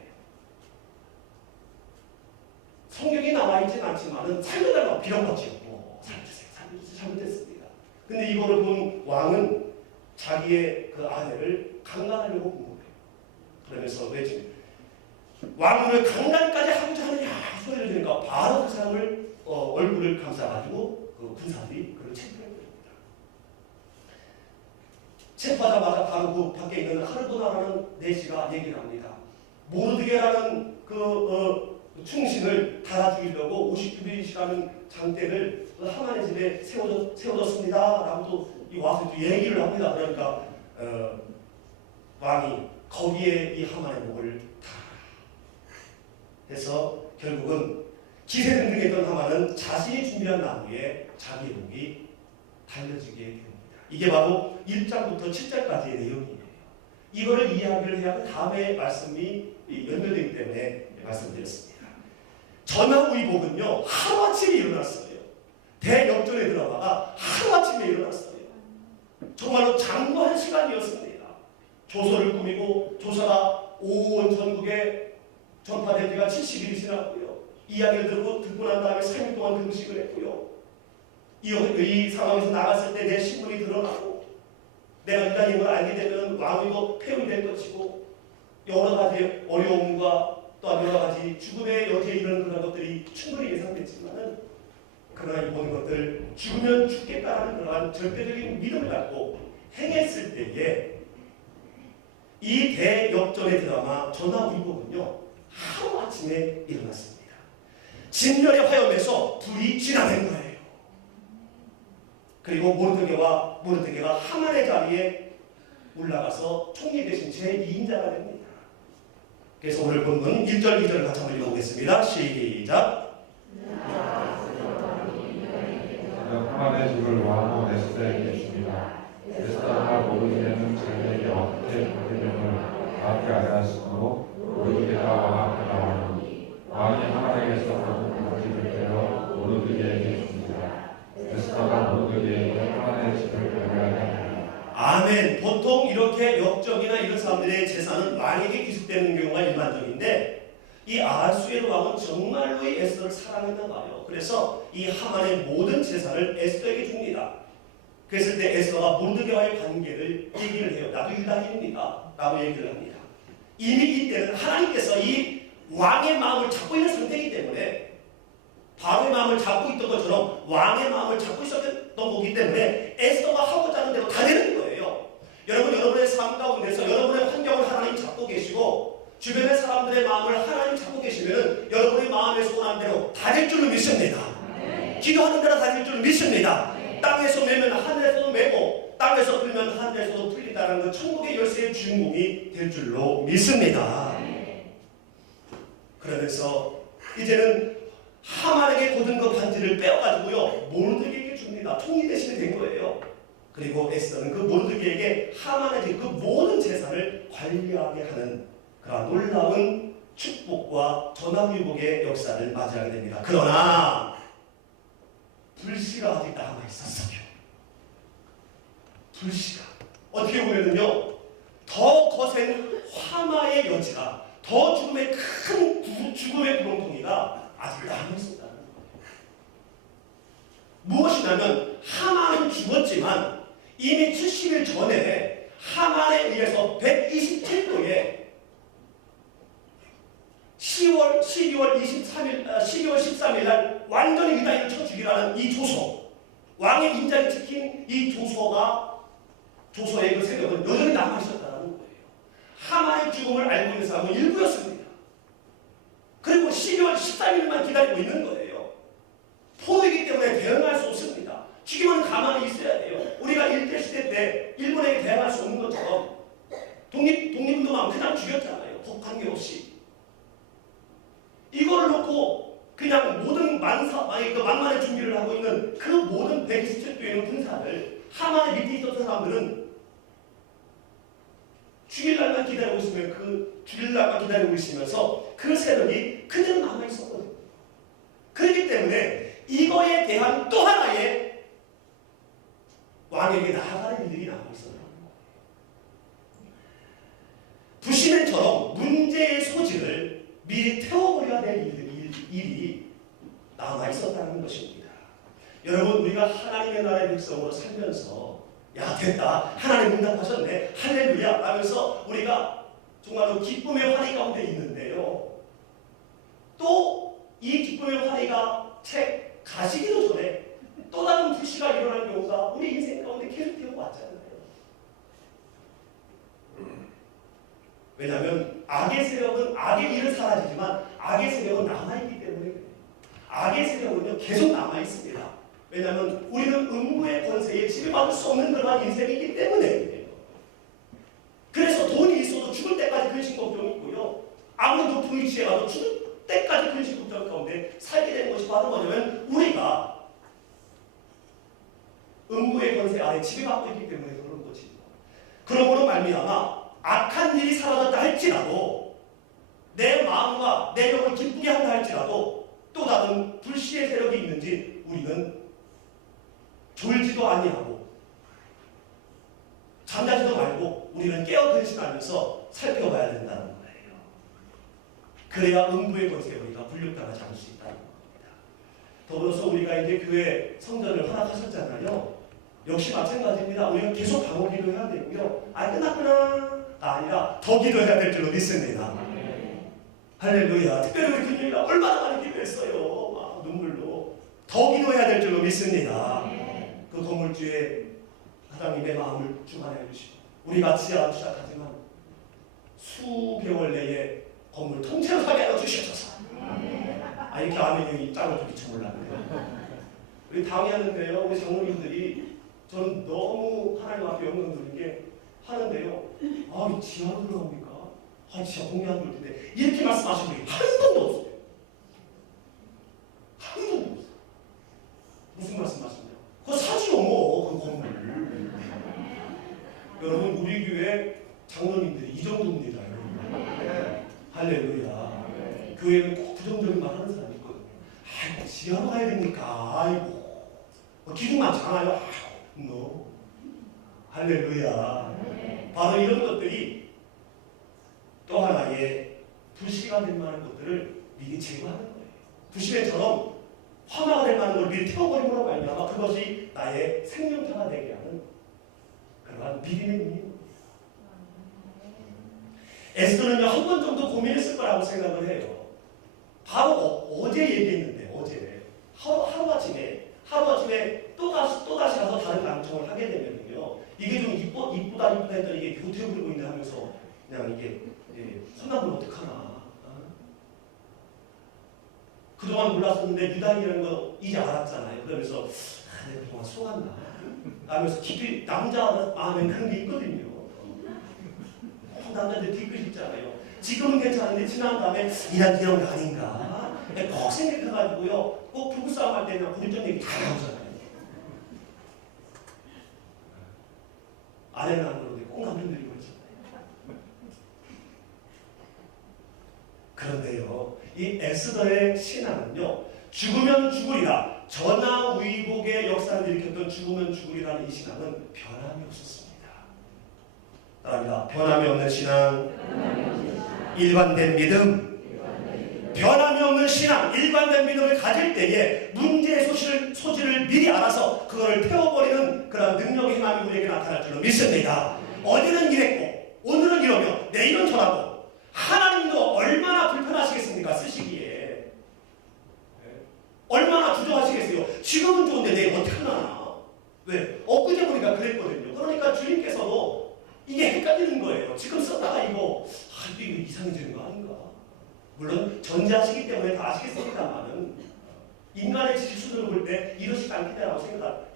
성경이 나와있진 않지만은 살려달라고 빌어봤지요. 살려주세요. 잘못했습니다. 근데 이거를 본 왕은 자기의 그 아내를 강간하려고 본 거예요. 그러면서 왜 왕을 강간까지 하고자 하느냐 소리를 들으니까 바로 그 사람을 얼굴을 감싸가지고 그 군사들이 그를 체포해버립니다. 체포하자마자 바로 그 밖에 있는 하르도나라는 내시가 얘기를 합니다. 모르드게라는 충신을 달아 죽이려고 50규빗이라는 장대를 하만의 집에 세워졌습니다 라고 또 와서 또 얘기를 합니다. 그러니까 왕이 거기에 이 하만의 목을 다 해서 결국은 기세등등했던 하만은 자신이 준비한 나무에 자기의 목이 달려지게 됩니다. 이게 바로 1장부터 7장까지의 내용이에요. 이거를 이야기를 해야 다음에 말씀이 연결되기 때문에 말씀드렸습니다. 전하위복은요 하루아침에 일어났어요. 대역전의 드라마가 하루아침에 일어났어요. 정말로 장구한 시간이었습니다. 조서를 꾸미고 조서가 온 전국에 전파된 지가 70일이 지났고요. 이야기를 듣고 난 다음에 3일 동안 금식을 했고요. 이 상황에서 나갔을 때 내 신분이 드러나고 내가 유다임을 알게 되면 왕위도 폐용이 될 것이고 여러 가지 어려움과 또 여러 가지 죽음의 여지에 이런 그런 것들이 충분히 예상됐지만은 그러나 이 모든 것들 죽으면 죽겠다는 그러한 절대적인 믿음을 갖고 행했을 때에 이 대역전의 드라마 전하위복은요 하루아침에 일어났습니다. 진멸의 화염에서 불이 진화된 거예요. 그리고 모르드게가 하만의 자리에 올라가서 총리 대신 제2인자가 됩니다. 그래서 오늘 본문 1절 2절을 같이 한번 읽어보겠습니다. 시작. 하만의 집을 왕후 에스더에게 줍니다. 에스더가 모르드게는 자기에게 어떻게 받으려는 답게 알았으므로 모르드게가 왕 앞에 나오니 왕이 하만에게서 받은 바지를 빼어 모르드게에게 줍니다. 에스더가 모르드게에게 하만의 집을 변호하게 합니다. 아멘. 보통 이렇게 역적이나 이런 사람들의 재산은 왕에게 기습되는 경우가 일반적인데 이 아하수에로 왕은 정말로 이 에스더를 사랑했나 봐요. 그래서 이 하만의 모든 재산을 에스더에게 줍니다. 그랬을 때 에스더가 모르드게와의 관계를 얘기를 해요. 나도 유다인입니다 라고 얘기를 합니다. 이미 이때는 하나님께서 이 왕의 마음을 잡고 있는 상태이기 때문에 바로의 마음을 잡고 있던 것처럼 왕의 마음을 잡고 있었던 거기 때문에 에스더가 하고자 하는 대로 다 되는 거예요. 여러분, 여러분의 삶 가운데서 여러분의 환경을 하나님 잡고 계시고 주변의 사람들의 마음을 하나님 잡고 계시면 여러분의 마음에 소원한 대로 다 될 줄로 믿습니다. 기도하는 대로 다 될 줄로 믿습니다. 땅에서 매면 하늘에서도 매고 땅에서 풀면 하늘에서도 풀린다는 그 천국의 열쇠의 주인공이 될 줄로 믿습니다. 그러면서 이제는 하만에게 고든 그 반지를 빼어가지고요 모르드게에게 줍니다. 총리 대신이 된 거예요. 그리고 에스더는 그 모르드게에게 하만의 그 모든 재산을 관리하게 하는 그런 놀라운 축복과 전화위복의 역사를 맞이하게 됩니다. 그러나 불씨가 아직 남아 있었어요. 불씨가 어떻게 보면은요 더 거센 화마의 여지가, 더 죽음의 큰 죽음의 구렁텅이가 아직 남아 있었다는 거예요. 무엇이냐면 하만은 죽었지만 이미 70일 전에 하만에 의해서 127도에 12월 13일 날 완전히 유다인을 쳐 죽이라는 이 조서, 왕의 인자를 지킨 이 조서의 그 세력은 여전히 남아있었다는 거예요. 하만의 죽음을 알고 있는 사람은 일부였습니다. 그리고 12월 13일만 기다리고 있는 거예요. 포로이기 때문에 대응할 수 없습니다. 죽이면 가만히 있어야 돼요. 우리가 일제시대 때 일본에게 대응할 수 없는 것처럼 독립운동하면 그냥 죽였잖아요. 관계없이. 이걸 놓고 그냥 모든 만만의 준비를 하고 있는 그 모든 127도에 있는 군사를 하만의 밑에 있었던 사람들은 죽일 날만 기다리고 있으면 죽일 날만 기다리고 있으면서 그 세력이 그대로 남아 있었거든요. 그렇기 때문에 이거에 대한 또 하나의 왕에게 나아가는 일들이 남아 있었어요. 부시맨처럼 문제의 소지를 미리 태워버려야 될 일이 남아 있었다는 것입니다. 여러분, 우리가 하나님의 나라의 백성으로 살면서 야 됐다, 하나님 응답하셨네, 할렐루야 하면서 우리가 정말로 기쁨의 환희 가운데 있는데요, 또 이 기쁨의 환희가 채 가시기도 전에 또 다른 불씨가 일어나는 경우가 우리 인생 가운데 계속되어 왔잖아요. 왜냐하면 악의 세력은 악의 일은 사라지지만 악의 세력은 남아있기 때문에 그래요. 악의 세력은요 계속 남아있습니다. 왜냐하면 우리는 음부의 권세에 지배받을 수 없는 그러한 인생이기 때문에 그래요. 그래서 돈이 있어도 죽을 때까지 근심 걱정이 있고요, 아무리 높은 위치에 가도 죽을 때까지 근심 걱정 가운데 살게 되는 것이 바로 뭐냐면 우리가 음부의 권세 아래 지배받고 있기 때문에 그런 것입니다. 그러므로 말미암아 악한 일이 사라졌다 할지라도, 내 마음과 내 영을 기쁘게 한다 할지라도 또 다른 불씨의 세력이 있는지 우리는 졸지도 아니하고 잠자지도 말고 우리는 깨어 근신하면서 살펴봐야 된다는 거예요. 그래야 음부의 권세에 우리가 불육당하지 않을 수 있다는 겁니다. 더불어서 우리가 이제 교회 성전을 허락하셨잖아요. 역시 마찬가지입니다. 우리가 계속 방어 기도해야 되고요, 끝났구나 아니라 더 기도해야 될 줄로 믿습니다. 할렐루야. 특별히 우리 금요일날 얼마나 많이 기도했어요. 막 눈물로. 더 기도해야 될 줄로 믿습니다. 그 건물주의 하나님의 마음을 주관해 주시고, 우리 같이 하기 시작하지만 수개월 내에 건물 통째로 사게 하여 주시옵소서. 이렇게 아멘이 짱을 좀 미쳐 몰랐네요. 우리 당연한데요, 우리 장로님들이 저는 너무 하나님 앞에 영광 드린 게 하는데요, 지하로 들어갑니까? 지하 공개한 걸 텐데 이렇게 말씀하신 분이 한 번도 없어요. 한 번도 없어요. 무슨 말씀하시냐? 그거 사지요, 그 건물. 여러분, 우리 교회 장로님들이 이 정도입니다. 할렐루야. 교회는 꼭 부정적인 말 하는 사람이 있거든요. 지하로 가야 됩니까? 기둥 많잖아요. No. 할렐루야. 바로 이런 것들이 또 하나의 불씨가 될 만한 것들을 미리 제거하는 거예요. 불씨처럼 화마가 될 만한 걸 미리 태워버림으로 말미암아 그것이 나의 생명타가 되게 하는 그러한 믿음의 눈입니다. 에스더는요 한 번 정도 고민했을 거라고 생각을 해요. 바로 어제 얘기했는데, 어제 하루아침에 또다시 가서 다른 낭청을 하게 되면요, 이게 좀 이쁘다 했던 그냥 이게 혼나면 어떡하나. 그동안 몰랐었는데 유다인이라는 거 이제 알았잖아요. 그러면서 내가 그동안 속았나 하면서 깊이 남자 마음에 그런 게 있거든요. 남자들 뒤끝 있잖아요. 지금은 괜찮은데 지난 다음에 이런 게 아닌가 꼭 생각해가지고요. 꼭 부부싸움 할 때는 부부전 얘기 다 나오잖아요. 아내는 안 그러는데 꼭 남편들이 그러잖아요. 그런데요, 이 에스더의 신앙은요, 죽으면 죽으리라, 전하위복의 역사를 일으켰던 죽으면 죽으리라는 이 신앙은 변함이 없었습니다. 따라합니다. 변함이 없는 신앙, 일관된 믿음. 변함이 없는 신앙, 일관된 믿음을 가질 때에 문제의 소지를 미리 알아서 그걸 태워버리는 그런 능력의 힘이 우리에게 나타날 줄로 믿습니다. 어제는 이랬고 오늘은 이러며 내일은 저라고. 하나님도 얼마나 불편하시겠습니까? 쓰시기에 얼마나 주저하시겠어요? 지금은 좋은데 내일 어떡하나. 왜? 엊그제 보니까 그랬거든요. 그러니까 주님께서도 이게 헷갈리는 거예요. 지금 썼다가 이거 이상해지는 거 아닌가. 물론 전제하시기 때문에 다 아시겠습니다만은 인간의 지수들을 볼 때 이러시지 않겠다라고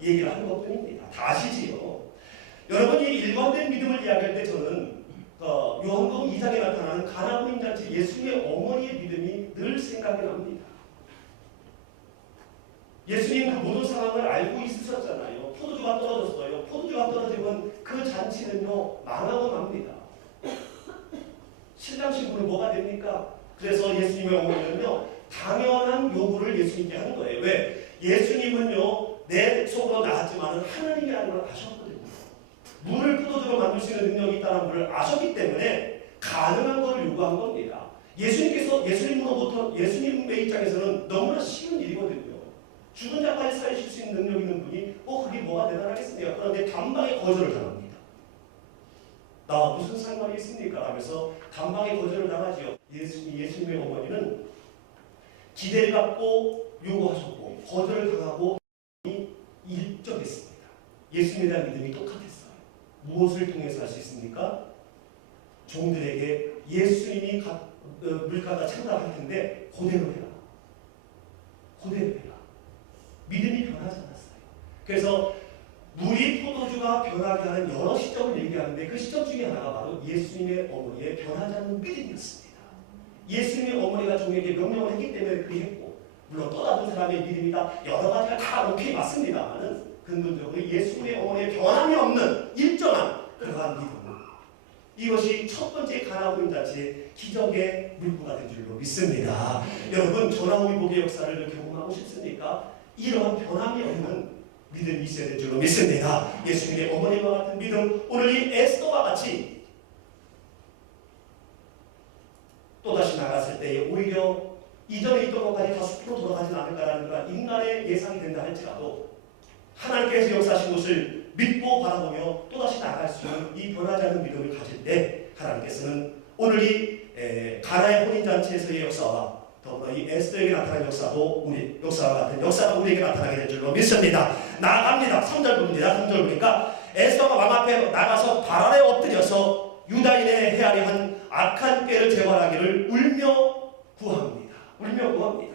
얘기를 하는 것뿐입니다. 다 아시지요. 여러분이 일관된 믿음을 이야기할 때 저는 요한복음 2장에 나타나는 가나 혼인 잔치 예수님의 어머니의 믿음이 늘 생각이 납니다. 예수님 그 모든 상황을 알고 있으셨잖아요. 포도주가 떨어졌어요. 포도주가 떨어지면 그 잔치는요 망하고 맙니다. 신랑 신부는 뭐가 됩니까? 그래서 예수님의 어머니는요 당연한 요구를 예수님께 하는 거예요. 왜? 예수님은요 내 속으로 나왔지만 하나님이라는 걸 아셨거든요. 물을 포도주로 만들 수 있는 능력이 있다는 걸 아셨기 때문에 가능한 걸 요구한 겁니다. 예수님으로부터 예수님의 입장에서는 너무나 쉬운 일이거든요. 죽은 자까지 살리실 수 있는 능력 있는 분이 그게 뭐가 대단하겠습니까? 그런데 단방에 거절을 당합니다. 나 무슨 상관이 있습니까? 하면서 단방에 거절을 당하지요. 예수님의 어머니는 기대를 갖고 요구하셨고 거절을 당하고 일정했습니다. 예수님에 대한 믿음이 똑같았어요. 무엇을 통해서 할 수 있습니까? 종들에게 예수님이 물가가 창달할 텐데 그대로 해라. 그대로 해라. 믿음이 변하지 않았어요. 그래서 물이 포도주가 변하게 하는 여러 시점을 얘기하는데 그 시점 중에 하나가 바로 예수님의 어머니의 변하지 않는 믿음이었습니다. 예수님의 어머니가 종에게 명령을 했기 때문에 그렇게 했고, 물론 또 다른 사람의 믿음이다 여러 가지가 다 오케이 맞습니다만은 근본적으로 예수님의 어머니의 변함이 없는 일정한 그러한 믿음, 이것이 첫 번째 가나 혼인 잔치의 기적의 물꼬가 된 줄로 믿습니다. 여러분 전하위복의 역사를 경험하고 싶습니까? 이러한 변함이 없는 믿음이 있어야 될 줄로 믿습니다. 예수님의 어머니와 같은 믿음, 오늘 이 에스더와 같이 또다시 나갔을 때에 오히려 이전에 있던 것까지 다 숲으로 돌아가진 않을까라는 건 인간의 예상이 된다 할지라도 하나님께서 역사하신 것을 믿고 바라보며 또다시 나아갈 수 있는 이 변하지 않는 믿음을 가질 때 하나님께서는 오늘 이 가나의 혼인잔치에서의 역사와 더불어 이 에스더에게 나타난 역사도 역사와 같은 역사가 우리에게 나타나게 될 줄로 믿습니다. 나아갑니다. 3절 부분입니다. 3절 보니까 에스더가 왕 앞에 나가서 발 아래 엎드려서 유다인의 헤아려 한 악한 꾀를 재발하기를 울며 구합니다. 울며 구합니다.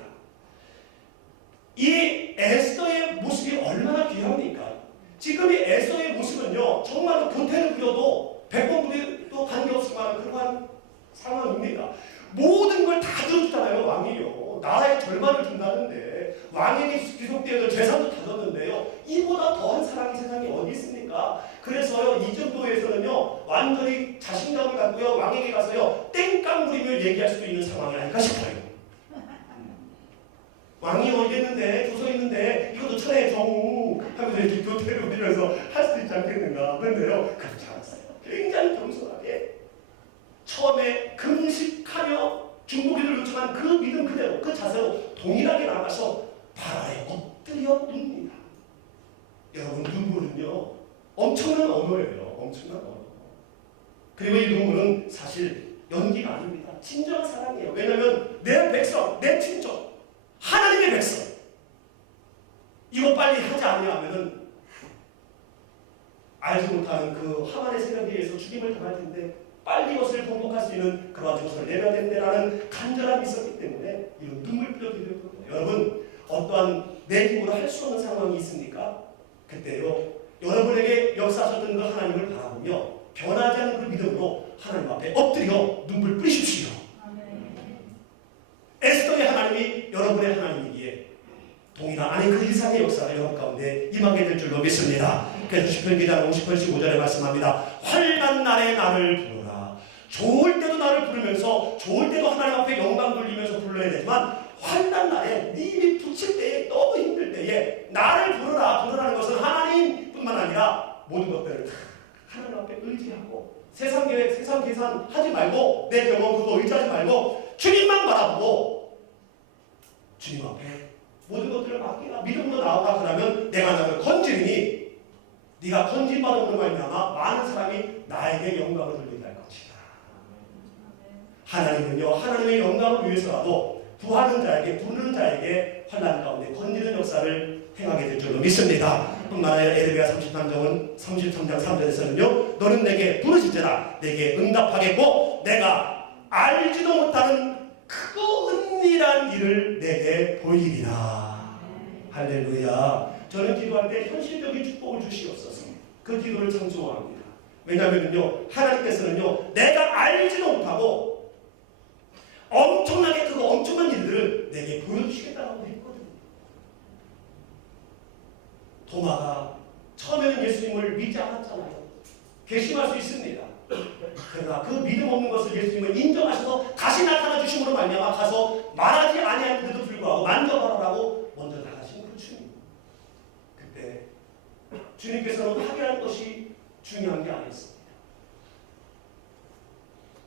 이 에스더의 모습이 얼마나 귀합니까? 지금 이 에스더의 모습은요 정말로 교태를 부려도 100번 부려도 관계없을 만한 그러한 상황입니다. 모든 걸 다 들어주잖아요. 왕이요. 나라의 절반을 준다는데 왕에게 귀속되어도 재산도 다 줬는데요. 이보다 더한 사랑이 세상에 어디 있습니까? 그래서요 이 정도에서는요 완전히 자신감을 갖고요 왕에게 가서요 땡깡 부리며 얘기할 수도 있는 상황이 아닐까 싶어요. 왕이 어디 있는데 조서 있는데 이것도 천에 정 하면서 이렇게 교태를 부리면서 할 수도 있지 않겠는가. 그런데요 그렇지 않았어요. 굉장히 겸손하게 처음에 금식하며 중보기를 요청한 그 믿음 그대로 그 자세로 동일하게 나가서 발 아래 엎드려 눕니다. 여러분 눈물은요 엄청난 언어예요. 엄청난 언어. 그리고 이 눈물은 사실 연기가 아닙니다. 진정한 사랑이에요. 왜냐하면 내 백성, 내 친족, 하나님의 백성 이거 빨리 하지 않으면 알지 못하는 그 하만의 세력에 의해서 죽임을 당할 텐데 빨리 이것을 공복할 수 있는 그러한 조서를 내려야 된다라는 간절함이 있었기 때문에 이런 눈물 뿌려 기도했거든요. 여러분, 어떠한 내 힘으로 할 수 없는 상황이 있습니까? 그때요, 여러분에게 역사하셨던 그 하나님을 바라보며 변하지 않는 그 믿음으로 하나님 앞에 엎드려 눈물 뿌리십시오. 에스더의 하나님이 여러분의 하나님이기에 동이나 아닌 그 이상의 역사가 여러분 가운데 임하게 될 줄로 믿습니다. 그래서 시편 기자는 50편 15절에 말씀합니다. 환난 날에 나를 부르라. 좋을 때도 나를 부르면서, 좋을 때도 하나님 앞에 영광 돌리면서 불러야 되지만 환난 날에 네 입이 붙일 때에, 너무 힘들 때에 나를 부르라. 부르라는 것은 하나님뿐만 아니라 모든 것들을 하나님 앞에 의지하고 세상 계획, 세상 계산 하지 말고, 내 경험 그거 의지하지 말고 주님만 바라보고 주님 앞에 모든 것들을 맡기라. 믿음으로 나오라. 그러면 내가 너를 건지리니 네가 건진받음으로 말미암아 많은 사람이 나에게 영광을 돌리게 할 것이다. 하나님은요, 하나님의 영광을 위해서라도 구하는 자에게, 부르는 자에게 환난 가운데 건지는 역사를 행하게 될 줄로 믿습니다. 뿐만 아니라 에레미야 33장 3절에서는요, 너는 내게 부르짖으라. 내게 응답하겠고 내가 알지도 못하는 크고 은밀한 일을 내게 보이리라. 할렐루야. 저는 기도할 때 현실적인 축복을 주시옵소서. 그 기도를 참 좋아합니다. 왜냐하면요, 하나님께서는요, 내가 알지도 못하고 엄청나게 그 엄청난 일들을 내게 보여주시겠다고 했거든요. 도마가 처음에는 예수님을 믿지 않았잖아요. 괘씸할 수 있습니다. 그러나 그 믿음 없는 것을 예수님을 인정하셔서 다시 나타나 주심으로 말미암아 가서 말하지 아니하는데도 불구하고 만져봐라라고 먼저 나가신 그 주님. 그때 주님께서는 확인할 것이 중요한 게 아니었습니다.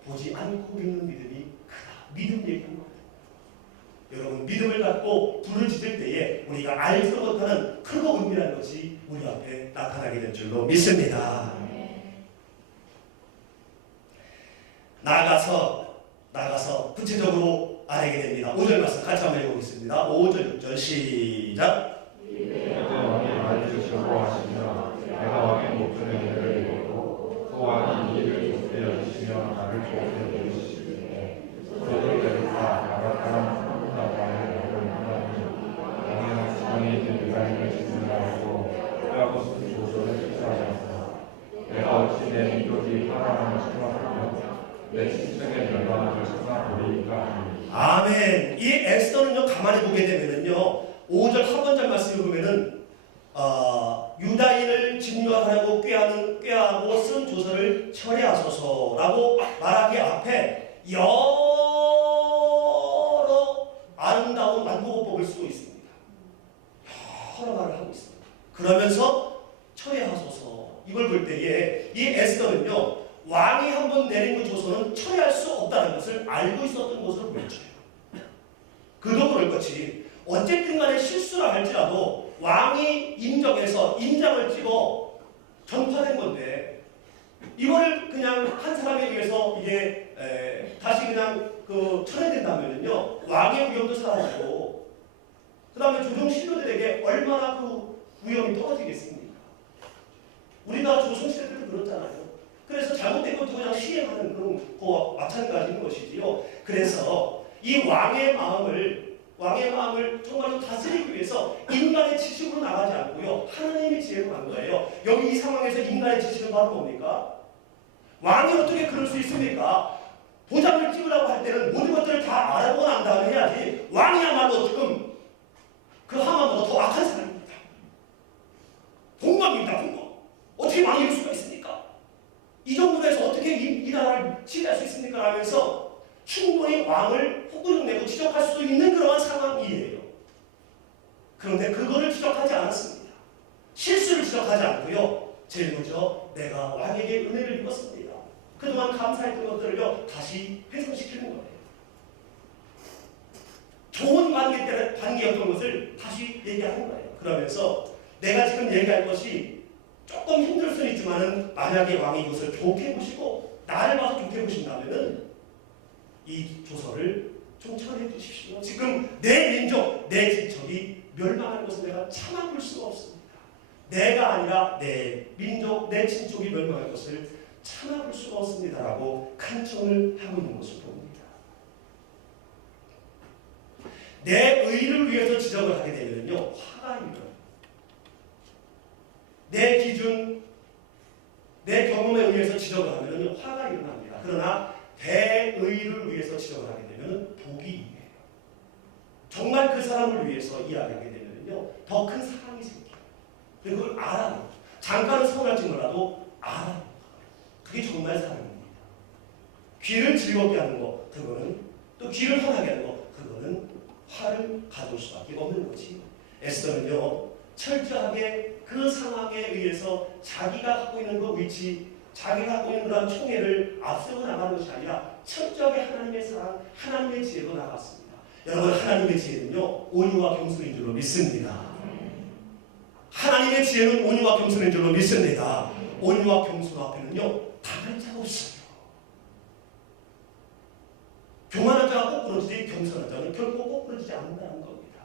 보지 않고 믿는 믿음이 크다. 믿음 얘기하는 거예요. 여러분, 믿음을 갖고 부르짖을 때에 우리가 알지 못하는 크고 은밀한 것이 우리 앞에 나타나게 될 줄로 믿습니다. 나가서 구체적으로 알게 됩니다. 5절 말씀 같이 한번 읽어보겠습니다. 5절 6절 시작. 그때 왕이 말을 주시고 하시며 내가 왕의 목전에 예를 입었고 또 왕이 이를 좁게 여주시며 나를 좁게 여주시기에 저를 내리사 나가다란 나라의 나를 만나니 왕이나 지방에 있는 유다인을 짓는다고 그하고 쓴 조서를 흡수하셨다. 내가 어찌 내 민족이 하나님을 생각하며 내 친척의 멸망을 찾아보리이까. 아멘. 이 에스더는요, 가만히 보게 되면은요, 5절 하반절 말씀을 보면은 유다인을 진멸하려고 꾀하고 쓴 조서를 철회하소서라고 말하기 앞에 여러 아름다운 완곡어법을 쓰고 있습니다. 여러 말을 하고 있습니다. 그러면서 철회하소서, 이걸 볼 때에 이 에스더는요, 왕이 한번 내린 그 조서는 철회할 수 없다는 것을 알고 있었던 것으로 보여져요. 그도 그럴 것이 어쨌든 간에 실수를 할지라도 왕이 인정해서 인장을 찍어 전파된 건데, 이거를 그냥 한 사람에 의해서 이게 다시 그냥 철회된다면요, 왕의 위엄도 사라지고 그 다음에 조정 신료들에게 얼마나 그 위엄이 떨어지겠습니까? 우리나라 조선시대 때도 그렇잖아요. 그래서 잘못된 것도 그냥 시행하는 그런 거와 마찬가지인 것이지요. 그래서 이 왕의 마음을 정말로 다스리기 위해서 인간의 지식으로 나가지 않고요, 하나님의 지혜로 간 거예요. 여기 이 상황에서 인간의 지식은 바로 뭡니까? 왕이 어떻게 그럴 수 있습니까? 도장을 찍으라고 할 때는 모든 것들을 다 알아보고 난 다음에 해야지. 왕이야말로 지금 그 하만보다 더 악한 사람입니다. 공범입니다, 공범. 어떻게 왕이 이럴 수가 있습니까? 이 정도로 해서 어떻게 이 나라를 지배할 수 있습니까? 라면서 충분히 왕을 호구를 내고 지적할 수 있는 그러한 상황이에요. 그런데 그거를 지적하지 않았습니다. 실수를 지적하지 않고요, 제일 먼저 내가 왕에게 은혜를 입었습니다. 그동안 감사했던 것들을요, 다시 훼손시키는 거예요. 좋은 관계였던 것을 다시 얘기하는 거예요. 그러면서 내가 지금 얘기할 것이 조금 힘들 수는 있지만은, 만약에 왕이 이것을 좋게 보시고 나를 봐서 좋게 보신다면은 이 조서를 좀 철회해 주십시오. 지금 내 민족, 내 친척이 멸망하는 것을 내가 참아볼 수가 없습니다. 내가 아니라 내 민족, 내 친족이 멸망할 것을 참아볼 수가 없습니다라고 간청을 하고 있는 것을 봅니다. 내 의를 위해서 지적을 하게 되면요, 화가 일어나요. 내 기준, 내 경험에 의해서 지적을 하면 화가 일어납니다. 그러나 대의를 위해서 지적을 하게 되면 복이 임해요. 정말 그 사람을 위해서 이야기하게 되면요, 더 큰 사랑이 생겨요. 그리고 그걸 알아요. 잠깐은 서운할지 몰라도 알아요. 그게 정말 사랑입니다. 귀를 즐겁게 하는 것, 그거는, 또 귀를 환하게 하는 것, 그거는 화를 가져올 수밖에 없는 거지. 에스더는요, 철저하게 그 상황에 의해서 자기가 갖고 있는 그 위치, 자기가 갖고 있는 그런 총애를 앞세워 나가는 것이 아니라 철저하게 하나님의 사랑, 하나님의 지혜로 나갔습니다. 여러분, 하나님의 지혜는요, 온유와 겸손인 줄로 믿습니다. 하나님의 지혜는 온유와 겸손인 줄로 믿습니다. 온유와 겸손 앞에는요, 당할 자가 없어요. 교만한 자가 꼬꾸러지지 겸손한 자는 결코 꼬꾸러지지 않는다는 겁니다.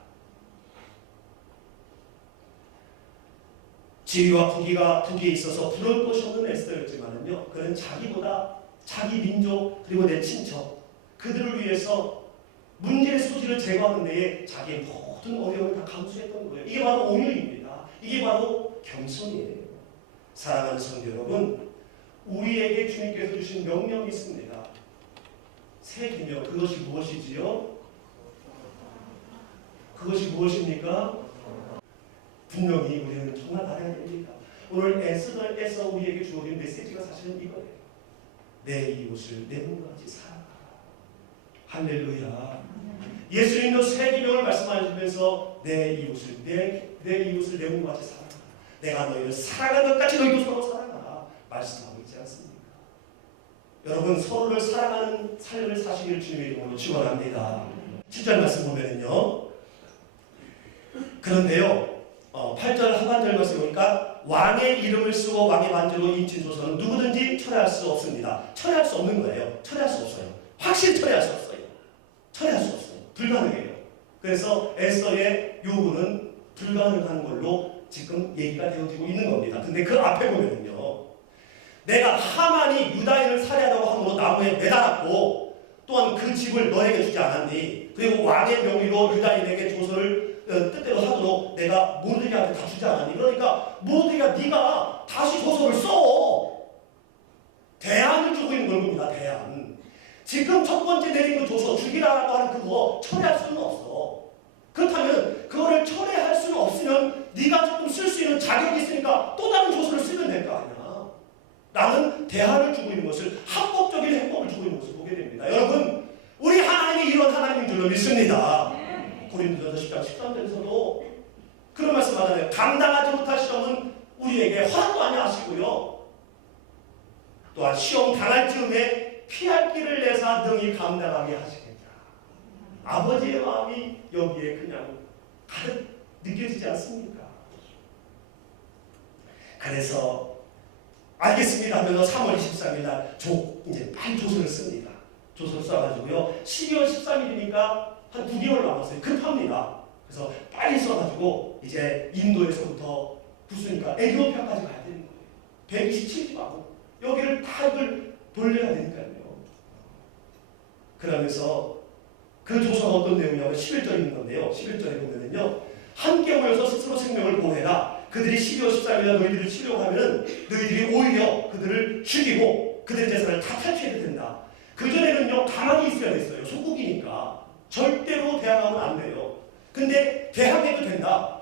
지위와 부귀에 있어서 부러울 것이 없는 에스더였지만은요, 그는 자기보다 자기 민족 그리고 내 친척 그들을 위해서 문제의 소지를 제거하는 데에 자기의 모든 어려움을 다 감수했던 거예요. 이게 바로 온유입니다. 이게 바로 겸손이에요. 사랑하는 성도 여러분, 우리에게 주님께서 주신 명령이 있습니다. 새 계명, 그것이 무엇이지요? 그것이 무엇입니까? 분명히 우리는 정말 알아야 됩니다. 오늘 에스더에서 우리에게 주어진 메시지가 사실은 이거예요. 내 이웃을 내 몸과 같이 사랑하라. 할렐루야. 예수님도 새 계명을 말씀하시면서 내 이웃을 내 몸과 같이 사랑하라. 내가 너희를 사랑하는 것 같이 너희도 서로 사랑하라. 말씀하고 있지 않습니까? 여러분, 서로를 사랑하는 삶을 사시기를 주님의 이름으로 축원합니다. 7절 말씀 보면은요. 그런데요, 8절 하반절 말씀 보니까 왕의 이름을 쓰고 왕의 반지로 인친 조서는 누구든지 철회할 수 없습니다. 철회할 수 없는 거예요. 철회할 수 없어요. 확실히 철회할 수 없어요. 철회할 수 없어요. 불가능해요. 그래서 에스더의 요구는 불가능한 걸로 지금 얘기가 되어지고 있는 겁니다. 근데 그 앞에 보면은요, 내가 하만이 유다인을 살해하려고 함으로 나무에 매달았고 또한 그 집을 너에게 주지 않았니? 그리고 왕의 명의로 유다인에게 조서를 뜻대로 하도록 내가 모르드게한테 다 주지 않았니? 그러니까 모르드게가 네가 다시 조서를 써. 대안을 주고 있는 걸 봅니다. 대안. 지금 첫 번째 내린 그 조서 죽이라고 하는 그거 철회할 수는 없어. 그렇다면 그거를 철회할 수는 없으면 네가 조금 쓸 수 있는 자격이 있으니까 또 다른 조서를 쓰면 될 거 아니야. 나는 대안을 주고 있는 것을, 합법적인 해법을 주고 있는 것을 보게 됩니다. 여러분, 우리 하나님이 이런 하나님인 줄로 믿습니다. 고린도전서 10장 13절에서도 그런 말씀 하잖아요. 감당하지 못할 시험은 우리에게 허락도 아니하시고요, 또한 시험 당할 즈음에 피할 길을 내사 능히 감당하게 하시겠다. 아버지의 마음이 여기에 그냥 가득 느껴지지 않습니까? 그래서 알겠습니다 하면서 3월 23일 날 이제 빨리 조서를 씁니다. 조서를 써가지고요, 12월 13일이니까 한 9개월 남았어요. 급합니다. 그래서 빨리 써가지고 이제 인도에서부터 부수니까 에티오피아까지 가야 되는 거예요. 127지하고 여기를 다 이걸 돌려야 되니까요. 그러면서 그 조서가 어떤 내용이냐면 11절에 있는 건데요. 11절에 보면은요, 함께 모여서 스스로 생명을 보호해라. 그들이 12월 14일날 너희들을 치려고 하면은 너희들이 오히려 그들을 죽이고 그들의 재산을 다 탈취해야 된다. 그전에는요, 가만히 있어야 됐어요. 소국이니까. 절대로 대항하면 안 돼요. 근데 대항해도 된다.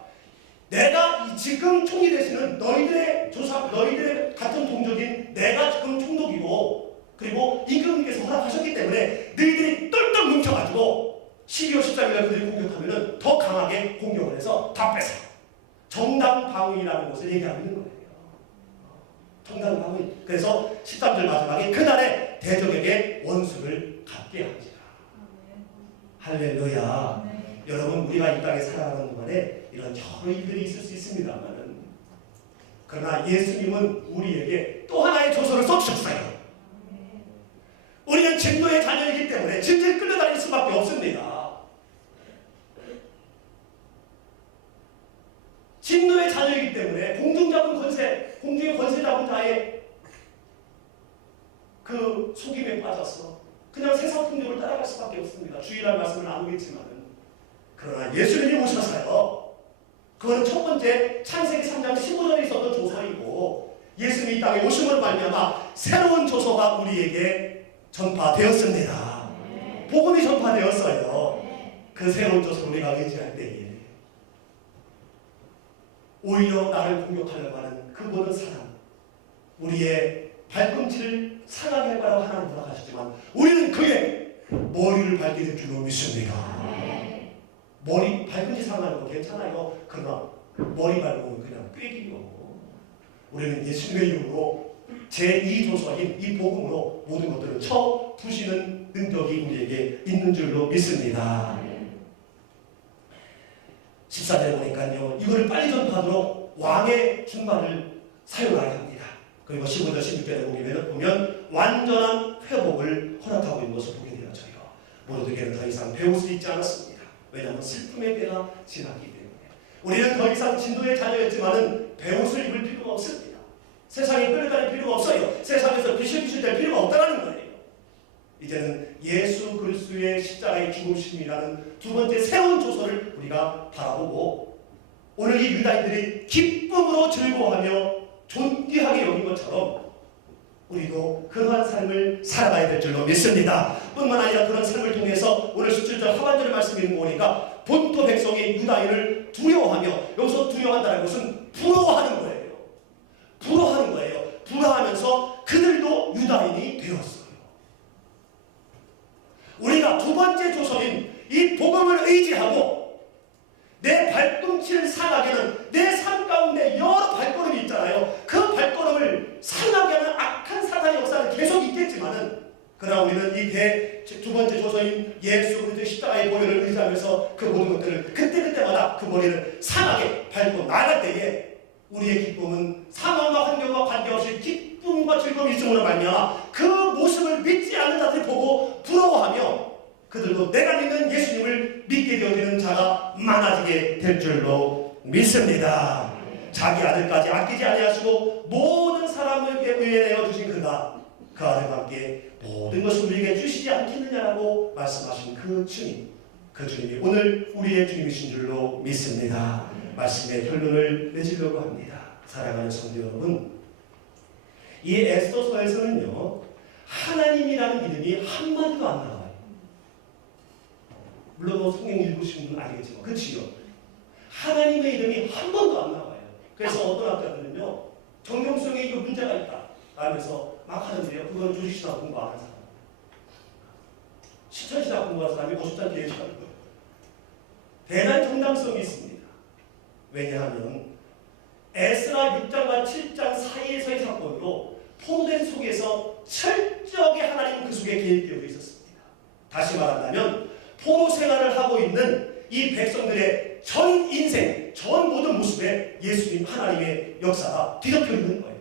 내가 지금 총리 되시는 너희들의 같은 동족인 내가 지금 총독이고, 그리고 임금님께서 허락하셨기 때문에 너희들이 똘똘 뭉쳐가지고 12월 14일날 그들이 공격하면은 더 강하게 공격을 해서 다 뺏어. 정당방위라는 것을 얘기하고 있는 거예요. 정당방위. 그래서 13절 마지막에 그날에 대적에게 원수를 갚게 하지라. 할렐루야. 네. 여러분, 우리가 이 땅에 살아가는 동안에 이런 여러 일들이 있을 수 있습니다만, 그러나 예수님은 우리에게 또 하나의 조서를 써주셨어요. 우리는 진노의 자녀이기 때문에 질질 끌려다닐 수밖에 없습니다. 진노의 자녀이기 때문에 공중의 권세 잡은 자의 그 속임에 빠져서 그냥 세상 풍경을 따라갈 수밖에 없습니다. 주일날 말씀을 나누겠지만은. 그러나 예수님이 오셔서요, 그거는 첫 번째 창세기 3장 15절에 있었던 조서이고, 예수님이 이 땅에 오심으로 말미암아 새로운 조서가 우리에게 전파되었습니다. 복음이 전파되었어요. 그 새로운 조서를 우리가 의지할 때에 오히려 나를 공격하려고 하는 그 모든 사람, 우리의 발꿈치를 상하게 할 거라고 하나님 허락하시지만 우리는 그의 머리를 밟게 될 줄로 믿습니다. 머리 발꿈치 상하는 거 괜찮아요. 그러나 머리 밟으면 그냥 꾀기요. 우리는 예수님의 이름으로 제2조서인 이 복음으로 모든 것들을 쳐 부시는 능력이 우리에게 있는 줄로 믿습니다. 14절에 보니까요, 이거를 빨리 전파하도록 왕의 준말을 사용하게 합니다. 그리고 15절 16절에 보면 완전한 회복을 허락하고 있는 것을 보게 되어져요. 모르드게는 더 이상 배울 수 있지 않았습니다. 왜냐하면 슬픔의 때가 지났기 때문에. 우리는 더 이상 진도의 자녀였지만은 배옷을 입을 필요가 없습니다. 세상에 끌려다닐 필요가 없어요. 세상에서 비실비실 될 필요가 없다는 거예요. 이제는 예수 그리스도의 십자가의 죽으심이라는 두 번째 새로운 조서를 우리가 바라보고, 오늘 이 유다인들이 기쁨으로 즐거워하며 존귀하게 여긴 것처럼 우리도 그러한 삶을 살아가야 될 줄로 믿습니다. 뿐만 아니라 그런 삶을 통해서 오늘 17절 하반절의 말씀이 있는 거 보니까 본토 백성이 유다인을 두려워하며, 여기서 두려워한다는 것은 부러워하는 거예요. 부러워하는 거예요. 부러워하면서 그들도 유다인이 되었어요. 우리가 두 번째 조선인 이 복음을 의지하고 내 발꿈치를 상하게 하는, 내 삶 가운데 여러 발걸음이 있잖아요. 그 발걸음을 상하게 하는 악한 사탄의 역사는 계속 있겠지만은, 그러나 우리는 이 두 번째 조선인 예수 그리스도의 십자가의 보혈을 의지하면서 그 모든 것들을 그때그때마다 그 머리를 상하게 밟고 나갈 때에 우리의 기쁨은 상황과 환경과 관계없이 기쁨과 즐거움이 있음으로 말미암아 그 모습을 믿지 않는 자들이 보고 부러워하며 그들도 내가 믿는 예수님을 믿게 되어지는 자가 많아지게 될 줄로 믿습니다. 자기 아들까지 아끼지 아니하시고 모든 사람에게 의해 내어주신 그가 그 아들과 함께 모든 것을 우리에게 주시지 않겠느냐라고 말씀하신 그 주님, 그 주님이 오늘 우리의 주님이신 줄로 믿습니다. 말씀의 결론을 맺으려고 합니다. 사랑하는 성도 여러분, 이 에스더서에서는요, 하나님이라는 이름이 한마디도 안 나와요. 물론 성경 읽으신 분은 알겠지만, 그치요? 하나님의 이름이 한 번도 안 나와요. 그래서 어떤 학자들은요, 정경성에 이거 문제가 있다 하면서 막 하는데요, 그건 주식시장 공부 안 한 사람, 시천시장 공부한 사람이 50장 뒤에 하는 거예요. 대단히 정당성이 있습니다. 왜냐하면 에스라 6장과 7장 사이에서의 사건으로 포로된 속에서 철저하게 하나님은 그 속에 개입되어 있었습니다. 다시 말한다면 포로 생활을 하고 있는 이 백성들의 전 인생, 전 모든 모습에 예수님 하나님의 역사가 뒤덮여 있는 거예요.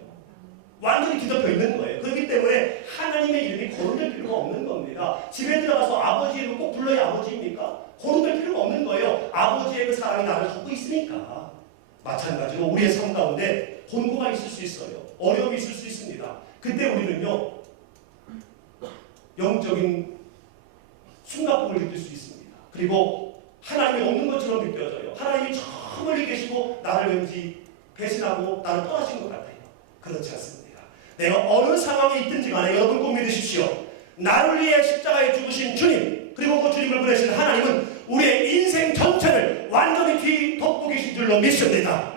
완전히 뒤덮여 있는 거예요. 그렇기 때문에 하나님의 이름이 거론될 필요가 없는 겁니다. 집에 들어가서 아버지 이름 꼭 불러야 아버지입니까? 거론될 필요가 없는 거예요. 아버지의 그 사랑이 나를 갖고 있으니까. 마찬가지로 우리의 삶 가운데 곤고가 있을 수 있어요. 어려움이 있을 수 있습니다. 그때 우리는요, 영적인 숨가쁨을 느낄 수 있습니다. 그리고 하나님이 없는 것처럼 느껴져요. 하나님이 저 멀리 계시고 나를 왠지 배신하고 나를 떠나신 것 같아요. 그렇지 않습니다. 내가 어느 상황에 있든지 간에 여러분 꼭 믿으십시오. 나를 위해 십자가에 죽으신 주님, 그리고 그 주님을 보내신 하나님은 우리의 인생 전체를 완전히 뒤덮고 계신 줄로 믿습니다.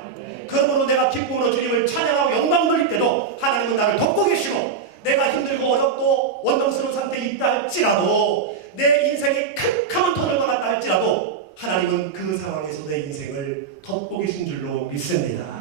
그러므로 내가 기쁨으로 주님을 찬양하고 영광 돌릴 때도 하나님은 나를 덮고 계시고, 내가 힘들고 어렵고 원망스러운 상태에 있다 할지라도, 내 인생이 캄캄한 터널과 같다 할지라도 하나님은 그 상황에서 내 인생을 덮고 계신 줄로 믿습니다.